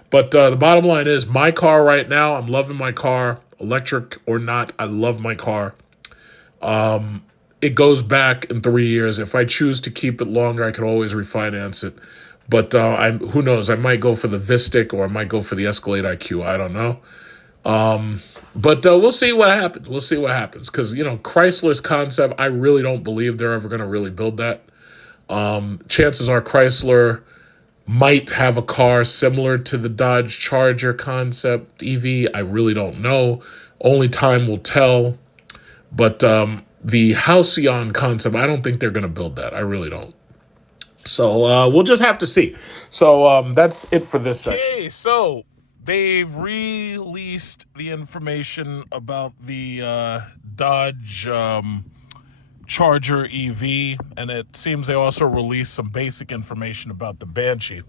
But the bottom line is my car right now, I'm loving my car. Electric or not, I love my car. It goes back in 3 years. If I choose to keep it longer, I can always refinance it. But who knows? I might go for the Vistic or I might go for the Escalade IQ. I don't know. But we'll see what happens. We'll see what happens. Because, Chrysler's concept, I really don't believe they're ever going to really build that. Chances are Chrysler might have a car similar to the Dodge Charger concept EV. I really don't know. Only time will tell. But the Halcyon concept, I don't think they're going to build that. I really don't. So we'll just have to see. So that's it for this section. Okay, so they've released the information about the Dodge Charger EV, and it seems they also released some basic information about the Banshee.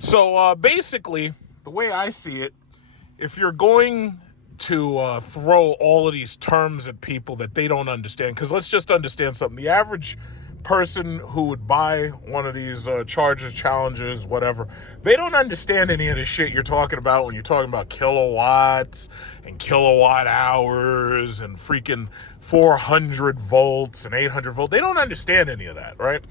So basically, the way I see it, if you're going to throw all of these terms at people that they don't understand, because let's just understand something. The average person who would buy one of these Charger Challengers, whatever, they don't understand any of the shit you're talking about when you're talking about kilowatts and kilowatt hours and freaking 400 volts and 800 volts. They don't understand any of that, right?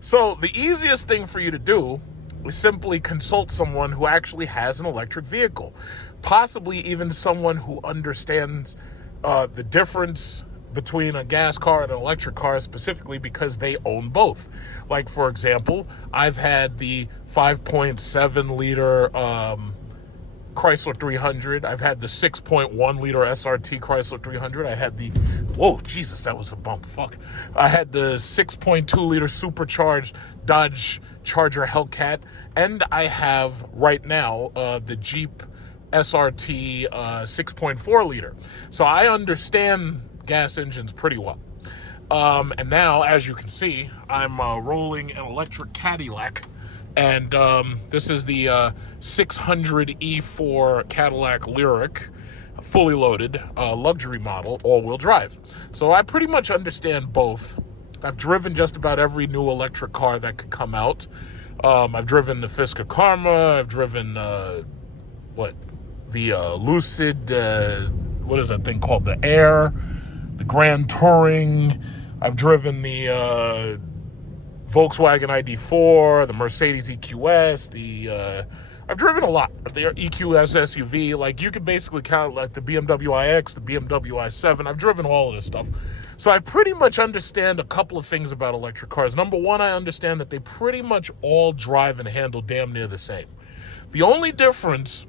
So the easiest thing for you to do is simply consult someone who actually has an electric vehicle, possibly even someone who understands the difference between a gas car and an electric car, specifically because they own both. Like, for example, I've had the 5.7 liter Chrysler 300. I've had the 6.1 liter SRT Chrysler 300. I had the, whoa, Jesus, that was a bump, fuck. I had the 6.2 liter supercharged Dodge Charger Hellcat, and I have right now the Jeep SRT 6.4 liter. So I understand gas engines pretty well. And now, as you can see, I'm rolling an electric Cadillac. And this is the 600 E4 Cadillac Lyric, fully loaded, luxury model, all-wheel drive. So I pretty much understand both. I've driven just about every new electric car that could come out. I've driven the Fisker Karma. I've driven, the Lucid, what is that thing called? The Air, the Grand Touring. I've driven the Volkswagen ID4, the Mercedes EQS, I've driven a lot. The EQS SUV, like you could basically count like the BMW iX, the BMW i7. I've driven all of this stuff. So I pretty much understand a couple of things about electric cars. Number one, I understand that they pretty much all drive and handle damn near the same. The only difference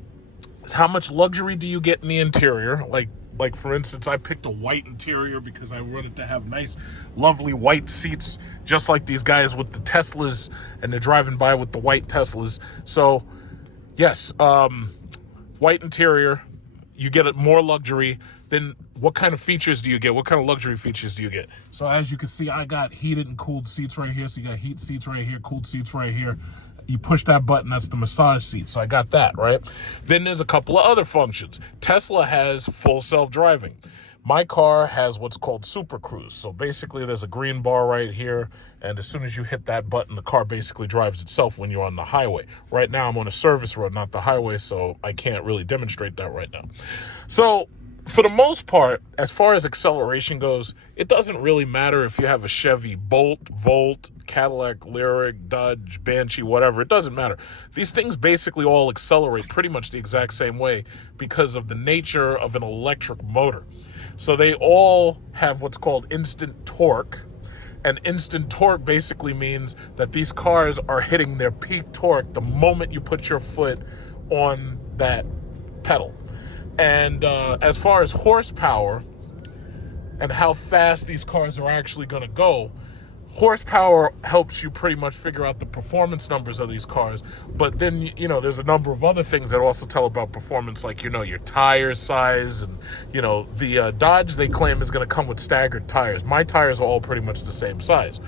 is how much luxury do you get in the interior. Like for instance, I picked a white interior because I wanted to have nice, lovely white seats, just like these guys with the Teslas, and they're driving by with the white Teslas. So, yes, white interior, you get more luxury. Then what kind of features do you get? What kind of luxury features do you get? So as you can see, I got heated and cooled seats right here. So you got heat seats right here, cooled seats right here. You push that button, that's the massage seat. So I got that, right? Then there's a couple of other functions. Tesla has full self-driving. My car has what's called Super Cruise. So basically there's a green bar right here, and as soon as you hit that button, the car basically drives itself when you're on the highway. Right now I'm on a service road, not the highway, so I can't really demonstrate that right now. So for the most part, as far as acceleration goes, it doesn't really matter if you have a Chevy Bolt, Volt, Cadillac, Lyric, Dodge, Banshee, whatever. It doesn't matter. These things basically all accelerate pretty much the exact same way because of the nature of an electric motor. So they all have what's called instant torque. And instant torque basically means that these cars are hitting their peak torque the moment you put your foot on that pedal. And as far as horsepower and how fast these cars are actually going to go, horsepower helps you pretty much figure out the performance numbers of these cars. But then, there's a number of other things that also tell about performance, like, your tire size. And, the Dodge, they claim, is going to come with staggered tires. My tires are all pretty much the same size.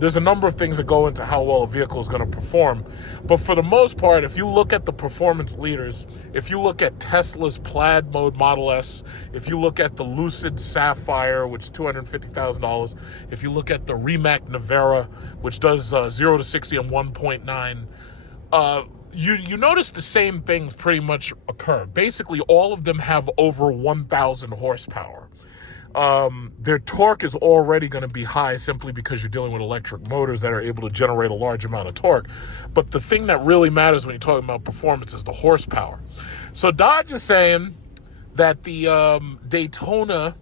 There's a number of things that go into how well a vehicle is going to perform. But for the most part, if you look at the performance leaders, if you look at Tesla's Plaid Mode Model S, if you look at the Lucid Sapphire, which is $250,000, if you look at the Rimac Nevera, which does 0 to 60 in 1.9, you notice the same things pretty much occur. Basically, all of them have over 1,000 horsepower. Their torque is already going to be high simply because you're dealing with electric motors that are able to generate a large amount of torque. But the thing that really matters when you're talking about performance is the horsepower. So Dodge is saying that the Daytona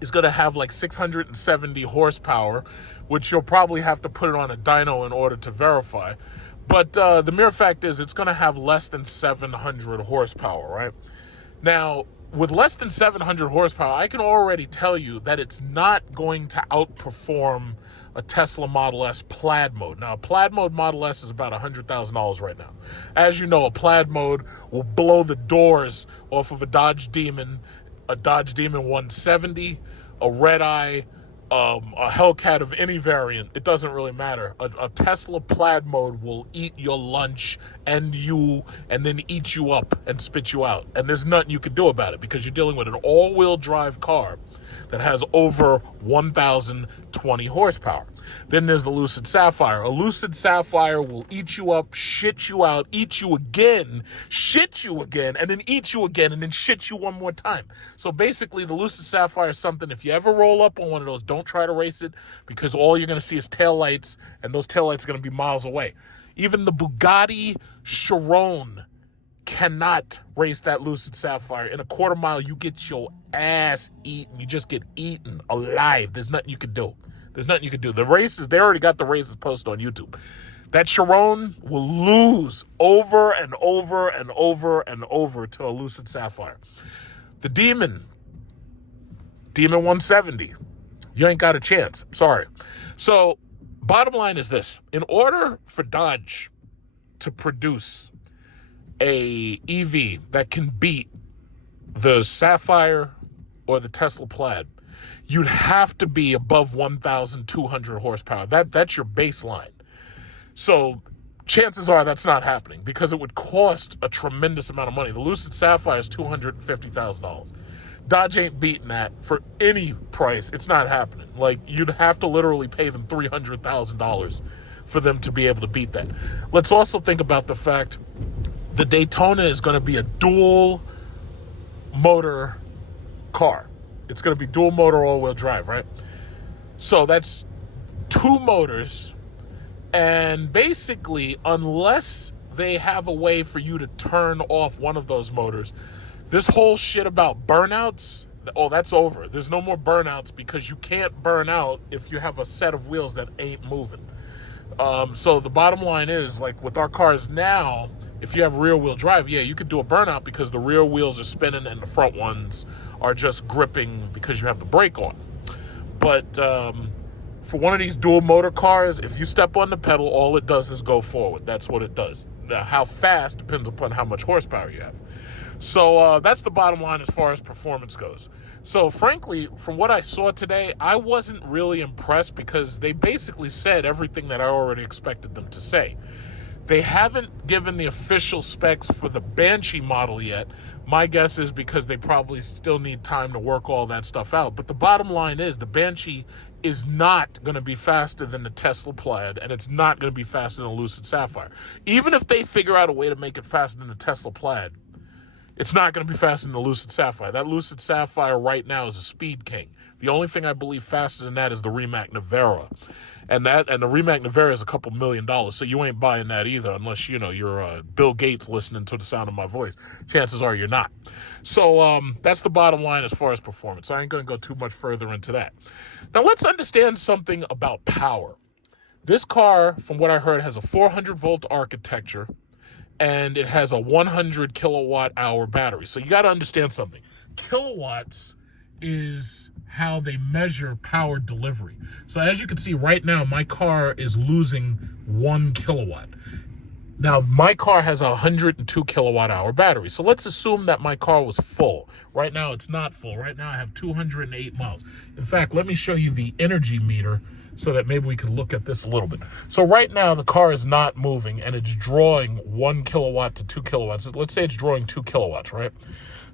is going to have like 670 horsepower, which you'll probably have to put it on a dyno in order to verify. But the mere fact is it's going to have less than 700 horsepower, right? Now, with less than 700 horsepower, I can already tell you that it's not going to outperform a Tesla Model S Plaid Mode. Now, a Plaid Mode Model S is about $100,000 right now. As you know, a Plaid Mode will blow the doors off of a Dodge Demon 170, a Red Eye, a Hellcat of any variant. It doesn't really matter. A Tesla Plaid Mode will eat your lunch and then eat you up and spit you out. And there's nothing you can do about it because you're dealing with an all-wheel drive car that has over 1,020 horsepower. Then there's the Lucid Sapphire. A Lucid Sapphire will eat you up, shit you out, eat you again, shit you again, and then eat you again, and then shit you one more time. So basically, the Lucid Sapphire is something, if you ever roll up on one of those, don't try to race it because all you're going to see is taillights, and those taillights are going to be miles away. Even the Bugatti Chiron cannot race that Lucid Sapphire. In a quarter mile, you get your ass eaten. You just get eaten alive. There's nothing you can do. The races, they already got the races posted on YouTube. That Chiron will lose over and over and over and over to a Lucid Sapphire. The Demon 170, you ain't got a chance. Sorry. So, bottom line is this. In order for Dodge to produce a EV that can beat the Sapphire or the Tesla Plaid, you'd have to be above 1,200 horsepower. That's your baseline. So chances are that's not happening because it would cost a tremendous amount of money. The Lucid Sapphire is $250,000. Dodge ain't beating that for any price. It's not happening. Like, you'd have to literally pay them $300,000 for them to be able to beat that. Let's also think about the fact the Daytona is going to be a dual motor car. It's going to be dual motor all-wheel drive, right? So that's two motors, and basically, unless they have a way for you to turn off one of those motors, this whole shit about burnouts, that's over. There's no more burnouts because you can't burn out if you have a set of wheels that ain't moving. So the bottom line is, like with our cars now, if you have rear-wheel drive, yeah, you could do a burnout because the rear wheels are spinning and the front ones are just gripping because you have the brake on. But for one of these dual motor cars, if you step on the pedal, all it does is go forward. That's what it does. Now, how fast depends upon how much horsepower you have. So that's the bottom line as far as performance goes. So frankly, from what I saw today, I wasn't really impressed because they basically said everything that I already expected them to say. They haven't given the official specs for the Banshee model yet. My guess is because they probably still need time to work all that stuff out. But the bottom line is the Banshee is not going to be faster than the Tesla Plaid, and it's not going to be faster than the Lucid Sapphire. Even if they figure out a way to make it faster than the Tesla Plaid, it's not going to be faster than the Lucid Sapphire. That Lucid Sapphire right now is a speed king. The only thing I believe faster than that is the Rimac Nevera. And the Rimac Nevera is a couple $1 million, so you ain't buying that either unless, you're Bill Gates listening to the sound of my voice. Chances are you're not. So that's the bottom line as far as performance. I ain't going to go too much further into that. Now let's understand something about power. This car, from what I heard, has a 400-volt architecture, and it has a 100 kilowatt-hour battery. So you got to understand something. Kilowatts is how they measure power delivery. So as you can see right now, my car is losing 1 kilowatt. Now, my car has a 102 kilowatt-hour battery. So let's assume that my car was full. Right now, it's not full. Right now, I have 208 miles. In fact, let me show you the energy meter so that maybe we could look at this a little bit. So right now, the car is not moving, and it's drawing 1 kilowatt to 2 kilowatts. Let's say it's drawing 2 kilowatts, right?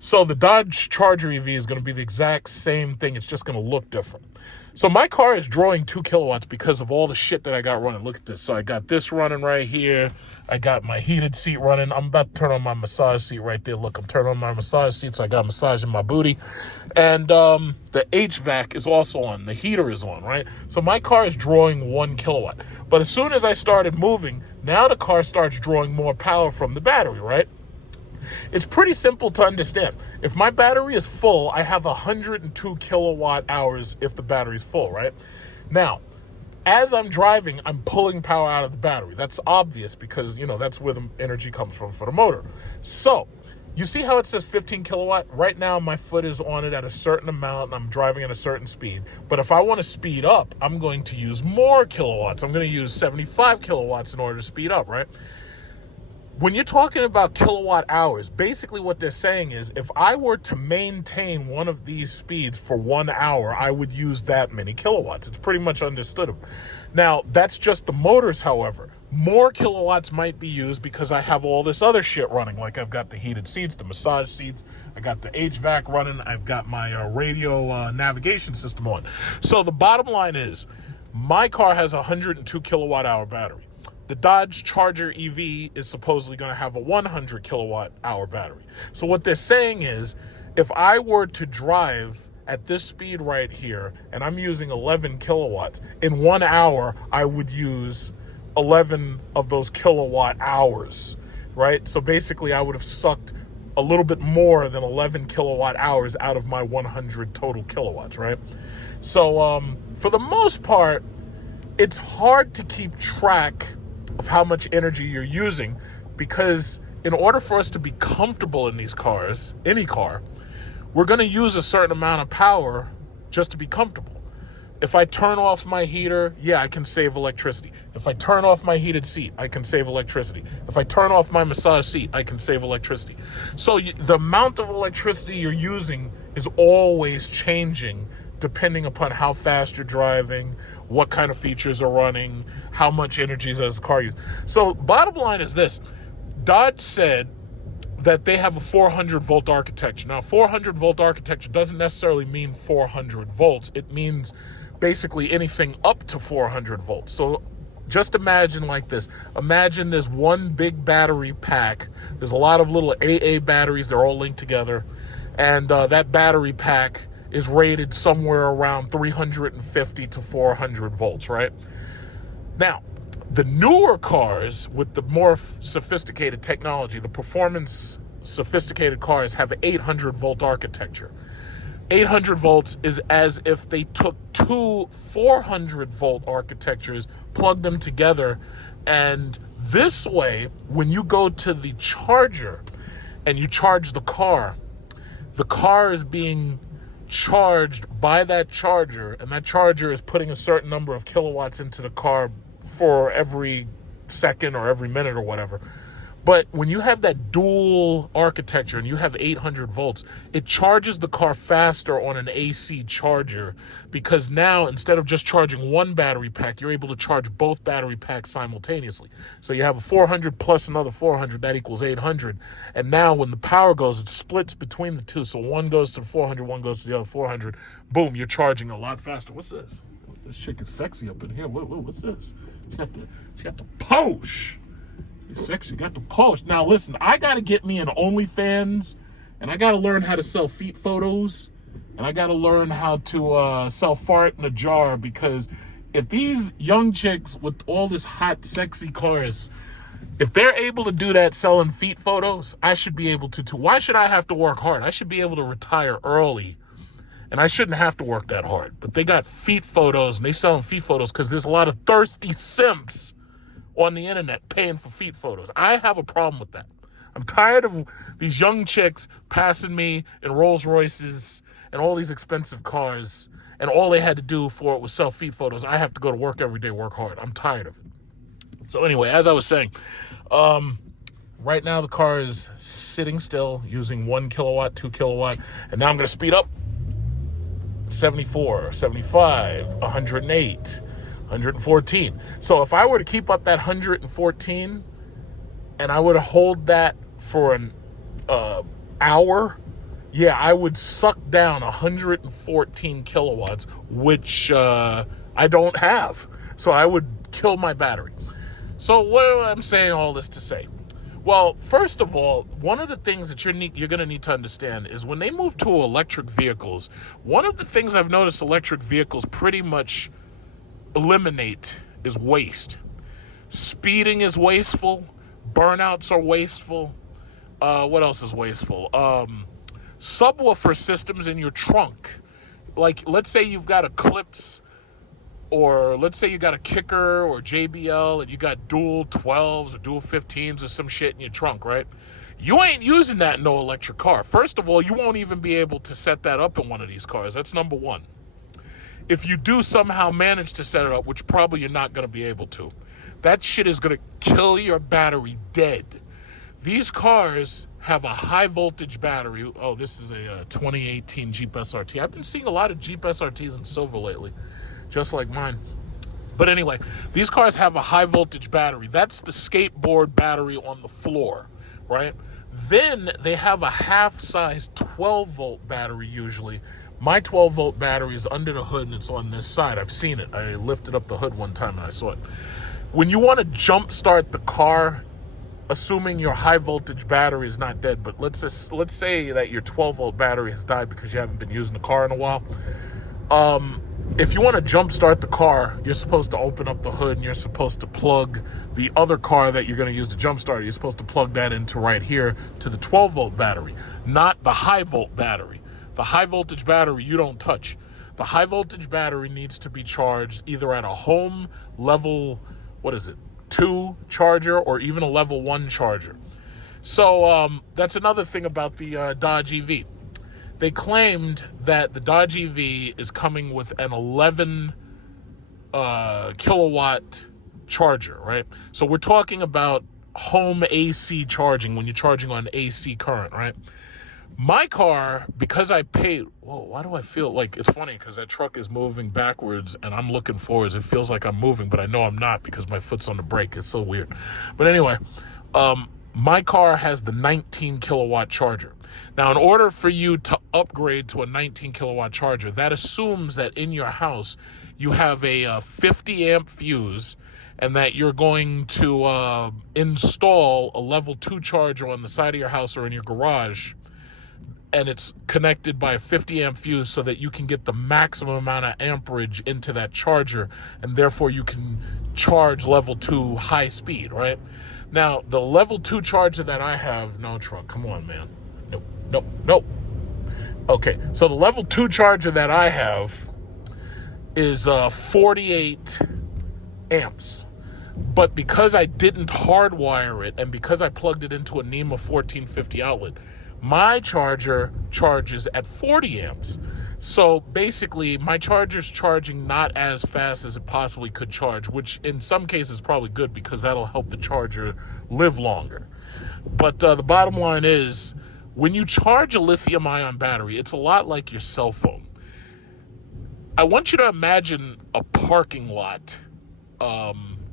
So the Dodge Charger EV is going to be the exact same thing. It's just going to look different. So my car is drawing 2 kilowatts because of all the shit that I got running. Look at this. So I got this running right here. I got my heated seat running. I'm about to turn on my massage seat right there. Look, I'm turning on my massage seat, so I got massage in my booty. And the HVAC is also on. The heater is on, right? So my car is drawing 1 kilowatt. But as soon as I started moving, now the car starts drawing more power from the battery, right? It's pretty simple to understand. If my battery is full, I have 102 kilowatt hours if the battery's full, right? Now, as I'm driving, I'm pulling power out of the battery. That's obvious because, that's where the energy comes from for the motor. So, you see how it says 15 kilowatt? Right now, my foot is on it at a certain amount, and I'm driving at a certain speed. But if I want to speed up, I'm going to use more kilowatts. I'm going to use 75 kilowatts in order to speed up, right? When you're talking about kilowatt hours, basically what they're saying is if I were to maintain one of these speeds for 1 hour, I would use that many kilowatts. It's pretty much understood. Now, that's just the motors, however. More kilowatts might be used because I have all this other shit running. Like I've got the heated seats, the massage seats, I got the HVAC running, I've got my radio navigation system on. So the bottom line is my car has a 102 kilowatt hour battery. The Dodge Charger EV is supposedly going to have a 100 kilowatt hour battery. So what they're saying is, if I were to drive at this speed right here, and I'm using 11 kilowatts, in 1 hour, I would use 11 of those kilowatt hours, right? So basically, I would have sucked a little bit more than 11 kilowatt hours out of my 100 total kilowatts, right? So for the most part, it's hard to keep track of how much energy you're using, because in order for us to be comfortable in these cars, any car, we're going to use a certain amount of power just to be comfortable. If I turn off my heater, yeah, I can save electricity. If I turn off my heated seat, I can save electricity. If I turn off my massage seat, I can save electricity. So the amount of electricity you're using is always changing depending upon how fast you're driving, what kind of features are running, how much energy does the car use. So bottom line is this. Dodge said that they have a 400-volt architecture. Now, 400-volt architecture doesn't necessarily mean 400 volts. It means basically anything up to 400 volts. So just imagine like this. Imagine there's one big battery pack. There's a lot of little AA batteries. They're all linked together. And that battery pack is rated somewhere around 350 to 400 volts, right? Now, the newer cars with the more sophisticated technology, the performance sophisticated cars have an 800-volt architecture. 800 volts is as if they took two 400-volt architectures, plugged them together, and this way, when you go to the charger and you charge the car is being charged by that charger, and that charger is putting a certain number of kilowatts into the car for every second or every minute or whatever. But when you have that dual architecture and you have 800 volts, it charges the car faster on an AC charger, because now instead of just charging one battery pack, you're able to charge both battery packs simultaneously. So you have a 400 plus another 400, that equals 800. And now when the power goes, it splits between the two. So one goes to the 400, one goes to the other 400. Boom, you're charging a lot faster. What's this? This chick is sexy up in here. What's this? She got the posh. She's sexy, got the posh. Now listen, I gotta get me an OnlyFans, and I gotta learn how to sell feet photos, and I gotta learn how to sell fart in a jar, because if these young chicks with all this hot, sexy cars, if they're able to do that selling feet photos, I should be able to too. Why should I have to work hard? I should be able to retire early, and I shouldn't have to work that hard. But they got feet photos, and they selling feet photos because there's a lot of thirsty simps on the internet paying for feet photos. I have a problem with that. I'm tired of these young chicks passing me in Rolls Royces and all these expensive cars, and all they had to do for it was sell feet photos. I have to go to work every day, work hard. I'm tired of it. So anyway, as I was saying, right now the car is sitting still using 1 kilowatt, 2 kilowatt, and now I'm going to speed up. 74, 75, 108, 114. So if I were to keep up that 114 and I were to hold that for an hour, yeah, I would suck down 114 kilowatts, which I don't have. So I would kill my battery. So what am I saying all this to say? Well, first of all, one of the things that you're going to need to understand is when they move to electric vehicles, one of the things I've noticed electric vehicles pretty much eliminate is waste. Speeding is wasteful. Burnouts are wasteful. What else is wasteful? Subwoofer systems in your trunk. Like, let's say you've got a Clips, or let's say you got a Kicker or JBL, and you got dual 12s or dual 15s or some shit in your trunk, right? You ain't using that in no electric car. First of all, you won't even be able to set that up in one of these cars. That's number one. If you do somehow manage to set it up, which probably you're not going to be able to, that shit is going to kill your battery dead. These cars have a high voltage battery. Oh, this is a 2018 Jeep SRT. I've been seeing a lot of Jeep SRTs in silver lately, just like mine. But anyway, these cars have a high voltage battery. That's the skateboard battery on the floor, right? Then they have a half-size 12-volt battery usually. My 12-volt battery is under the hood and it's on this side. I've seen it. I lifted up the hood one time and I saw it. When you want to jump start the car, assuming your high voltage battery is not dead, but let's say that your 12-volt battery has died because you haven't been using the car in a while. If you want to jump start the car, you're supposed to open up the hood and you're supposed to plug the other car that you're going to use to jump start. You're supposed to plug that into right here to the 12-volt battery, not the high volt battery. The high voltage battery you don't touch. The high voltage battery needs to be charged either at a home level, 2 charger, or even a level 1 charger. So that's another thing about the Dodge EV. They claimed that the Dodge EV is coming with an 11 kilowatt charger, right? So we're talking about home AC charging when you're charging on AC current, right? My car, because I paid, why do I feel like, it's funny because that truck is moving backwards and I'm looking forwards. It feels like I'm moving, but I know I'm not because my foot's on the brake. It's so weird. But anyway, my car has the 19 kilowatt charger. Now, in order for you to upgrade to a 19 kilowatt charger, that assumes that in your house you have a 50 amp fuse and that you're going to install a level 2 charger on the side of your house or in your garage, and it's connected by a 50 amp fuse so that you can get the maximum amount of amperage into that charger, and therefore you can charge level 2 high speed, right? Now, the level 2 charger that I have, no truck, come on, man. Nope. Okay, so the level 2 charger that I have is 48 amps. But because I didn't hardwire it and because I plugged it into a NEMA 1450 outlet, my charger charges at 40 amps. So basically, my charger's charging not as fast as it possibly could charge, which in some cases is probably good because that'll help the charger live longer. But the bottom line is, when you charge a lithium-ion battery, it's a lot like your cell phone. I want you to imagine a parking lot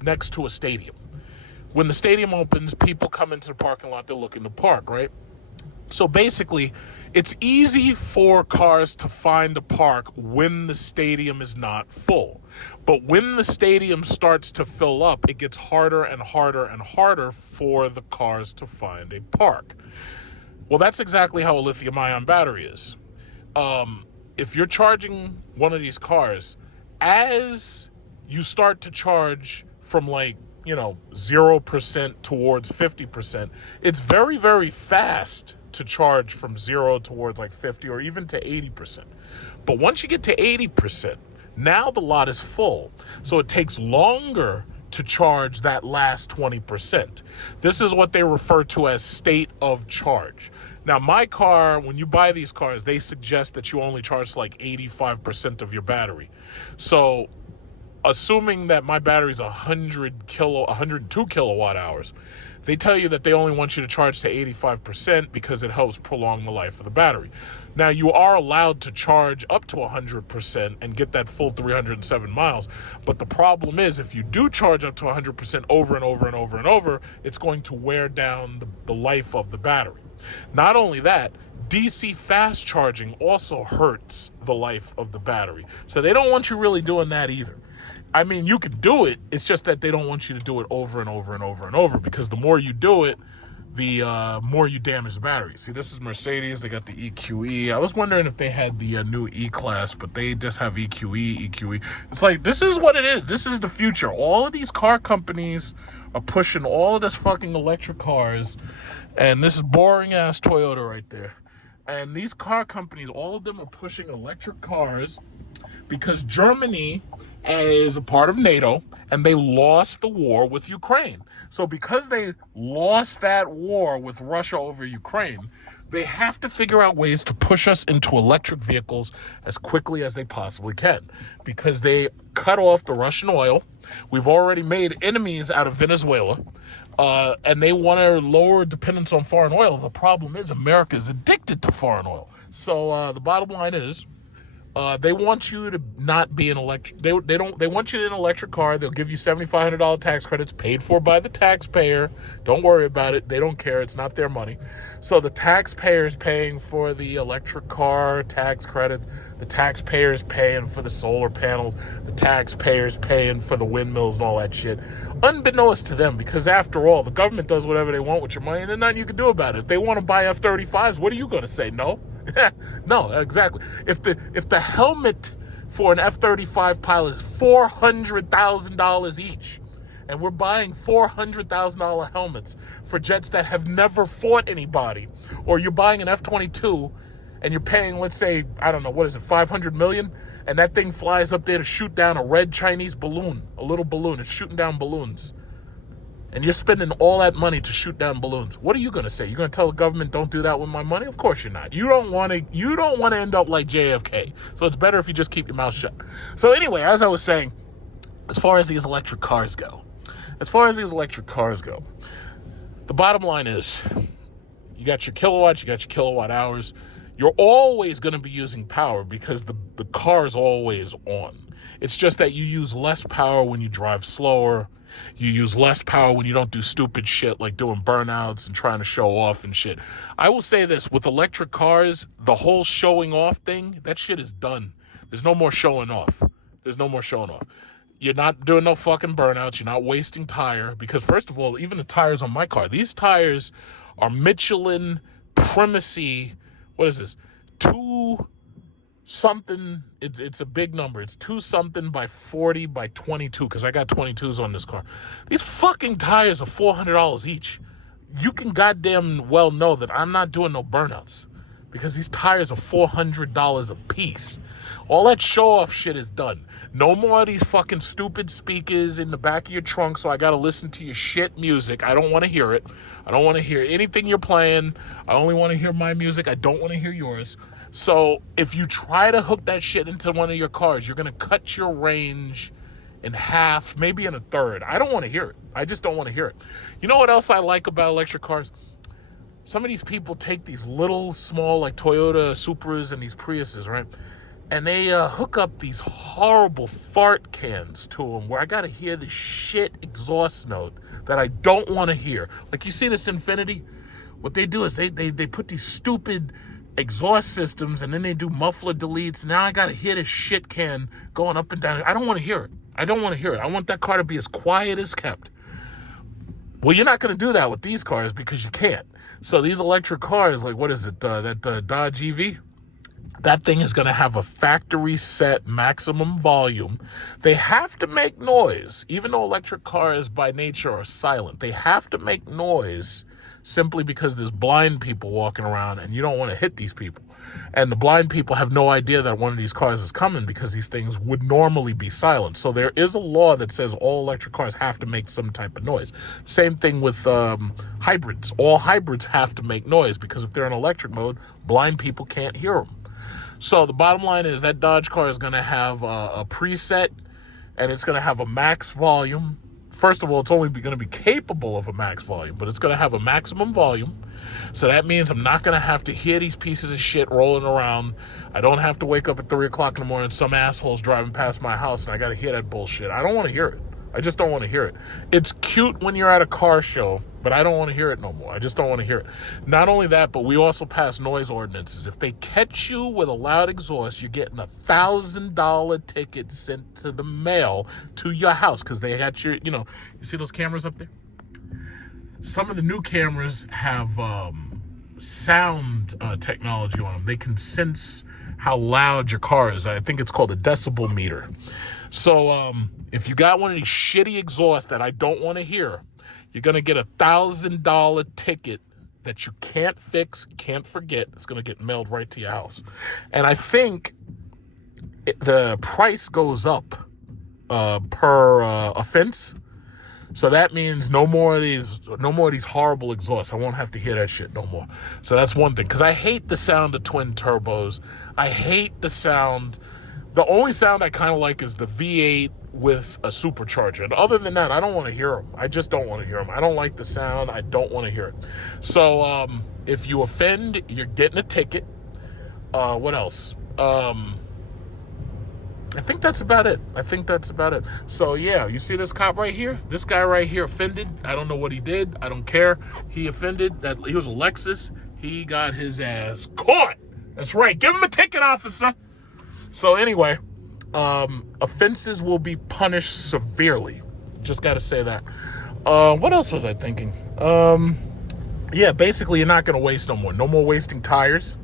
next to a stadium. When the stadium opens, people come into the parking lot, they're looking to park, right? So basically, it's easy for cars to find a park when the stadium is not full. But when the stadium starts to fill up, it gets harder and harder and harder for the cars to find a park. Well, that's exactly how a lithium-ion battery is. If you're charging one of these cars, as you start to charge from 0% towards 50%, it's very, very fast to charge from 0 towards 50 or even to 80%. But once you get to 80%, now the lot is full. So it takes longer to charge that last 20%. This is what they refer to as state of charge. Now, my car, when you buy these cars, they suggest that you only charge 85% of your battery. So assuming that my battery is 102 kilowatt hours, they tell you that they only want you to charge to 85% because it helps prolong the life of the battery. Now, you are allowed to charge up to 100% and get that full 307 miles. But the problem is, if you do charge up to 100% over and over and over and over, it's going to wear down the life of the battery. Not only that, DC fast charging also hurts the life of the battery. So they don't want you really doing that either. I mean, you could do it. It's just that they don't want you to do it over and over and over and over, because the more you do it, the more you damage the battery. See, this is Mercedes. They got the EQE. I was wondering if they had the new E-Class, but they just have EQE. It's this is what it is. This is the future. All of these car companies are pushing all of this fucking electric cars, and this is boring-ass Toyota right there. And these car companies, all of them are pushing electric cars because Germany is a part of NATO, and they lost the war with Ukraine. So because they lost that war with Russia over Ukraine, they have to figure out ways to push us into electric vehicles as quickly as they possibly can, because they cut off the Russian oil. We've already made enemies out of Venezuela, and they want to lower dependence on foreign oil. The problem is America is addicted to foreign oil. So the bottom line is, they want you to not be an electric. They want you in an electric car. They'll give you $7,500 tax credits paid for by the taxpayer. Don't worry about it. They don't care. It's not their money. So the taxpayer is paying for the electric car tax credits. The taxpayer is paying for the solar panels. The taxpayer is paying for the windmills and all that shit. Unbeknownst to them, because after all, the government does whatever they want with your money, and there's nothing you can do about it. If they want to buy F-35s, what are you going to say? No? No, exactly. If the helmet for an F-35 pilot is $400,000 each, and we're buying $400,000 helmets for jets that have never fought anybody, or you're buying an F-22 and you're paying, let's say, I don't know, what is it, $500 million, and that thing flies up there to shoot down a red Chinese balloon, a little balloon, it's shooting down balloons, and you're spending all that money to shoot down balloons. What are you going to say? You're going to tell the government, don't do that with my money? Of course you're not. You don't want to end up like JFK. So it's better if you just keep your mouth shut. So anyway, as I was saying, as far as these electric cars go, the bottom line is, you got your kilowatts, you got your kilowatt hours. You're always going to be using power because the car is always on. It's just that you use less power when you drive slower. You use less power when you don't do stupid shit like doing burnouts and trying to show off and shit. I will say this, with electric cars, the whole showing off thing, that shit is done. There's no more showing off. You're not doing no fucking burnouts. You're not wasting tire. Because first of all, even the tires on my car, these tires are Michelin Primacy. What is this? 2 something, it's a big number. It's 2 something by 40 by 22, because I got 22s on this car. These fucking tires are $400 each. You can goddamn well know that I'm not doing no burnouts, because these tires are $400 a piece. All that show-off shit is done. No more of these fucking stupid speakers in the back of your trunk, so I gotta listen to your shit music. I don't want to hear it. I don't want to hear anything you're playing. I only want to hear my music. I don't want to hear yours. So if you try to hook that shit into one of your cars, you're gonna cut your range in half, maybe in a third. I don't want to hear it. I just don't want to hear it. You know what else I like about electric cars? Some of these people take these little, small, like Toyota Supras and these Priuses, right? And they hook up these horrible fart cans to them where I got to hear this shit exhaust note that I don't want to hear. Like, you see this Infiniti? What they do is they put these stupid exhaust systems and then they do muffler deletes. Now I got to hear this shit can going up and down. I don't want to hear it. I don't want to hear it. I want that car to be as quiet as kept. Well, you're not going to do that with these cars because you can't. So these electric cars, like, what is it, that Dodge EV? That thing is going to have a factory set maximum volume. They have to make noise, even though electric cars by nature are silent. They have to make noise simply because there's blind people walking around and you don't want to hit these people. And the blind people have no idea that one of these cars is coming because these things would normally be silent. So there is a law that says all electric cars have to make some type of noise. Same thing with hybrids. All hybrids have to make noise because if they're in electric mode, blind people can't hear them. So the bottom line is that Dodge car is going to have a preset, and it's going to have a max volume. First of all, it's only going to be capable of a max volume, but it's going to have a maximum volume. So that means I'm not going to have to hear these pieces of shit rolling around. I don't have to wake up at 3 o'clock in the morning, some asshole's driving past my house, and I got to hear that bullshit. I don't want to hear it. I just don't want to hear it. It's cute when you're at a car show, but I don't want to hear it no more. I just don't want to hear it. Not only that, but we also pass noise ordinances. If they catch you with a loud exhaust, you're getting a $1,000 ticket sent to the mail to your house because they got your, you see those cameras up there? Some of the new cameras have sound technology on them. They can sense how loud your car is. I think it's called a decibel meter. So if you got one of these shitty exhausts that I don't want to hear, you're going to get a $1,000 ticket that you can't fix, can't forget. It's going to get mailed right to your house. And I think the price goes up per offense. So that means no more of these horrible exhausts. I won't have to hear that shit no more. So that's one thing. Because I hate the sound of twin turbos. I hate the sound. The only sound I kind of like is the V8 with a supercharger. And other than that, I don't want to hear them. I just don't want to hear them. I don't like the sound. I don't want to hear it. So if you offend, you're getting a ticket. What else? I think that's about it. So yeah, you see this cop right here? This guy right here offended. I don't know what he did. I don't care. He offended. That he was a Lexus. He got his ass caught. That's right. Give him a ticket, officer. So anyway, offenses will be punished severely. Just got to say that. What else was I thinking? Yeah, basically you're not going to waste no more. No more wasting tires.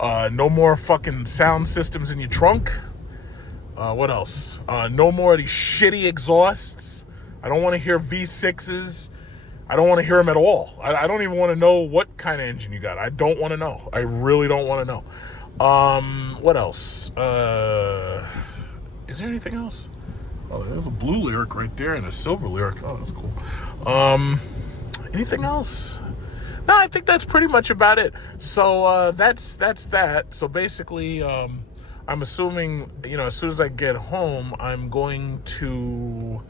No more fucking sound systems in your trunk. What else? No more of these shitty exhausts. I don't want to hear V6s. I don't want to hear them at all. I don't even want to know what kind of engine you got. I don't want to know. I really don't want to know. What else? Is there anything else? Oh, there's a blue lyric right there and a silver lyric. Oh, that's cool. Anything else? No, I think that's pretty much about it. So that's that. So basically, I'm assuming, as soon as I get home, I'm going to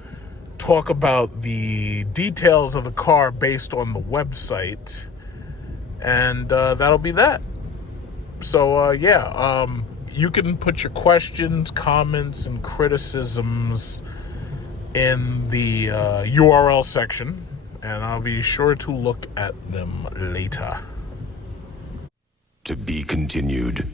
talk about the details of the car based on the website, and that'll be that. So you can put your questions, comments, and criticisms in the URL section, and I'll be sure to look at them later. To be continued.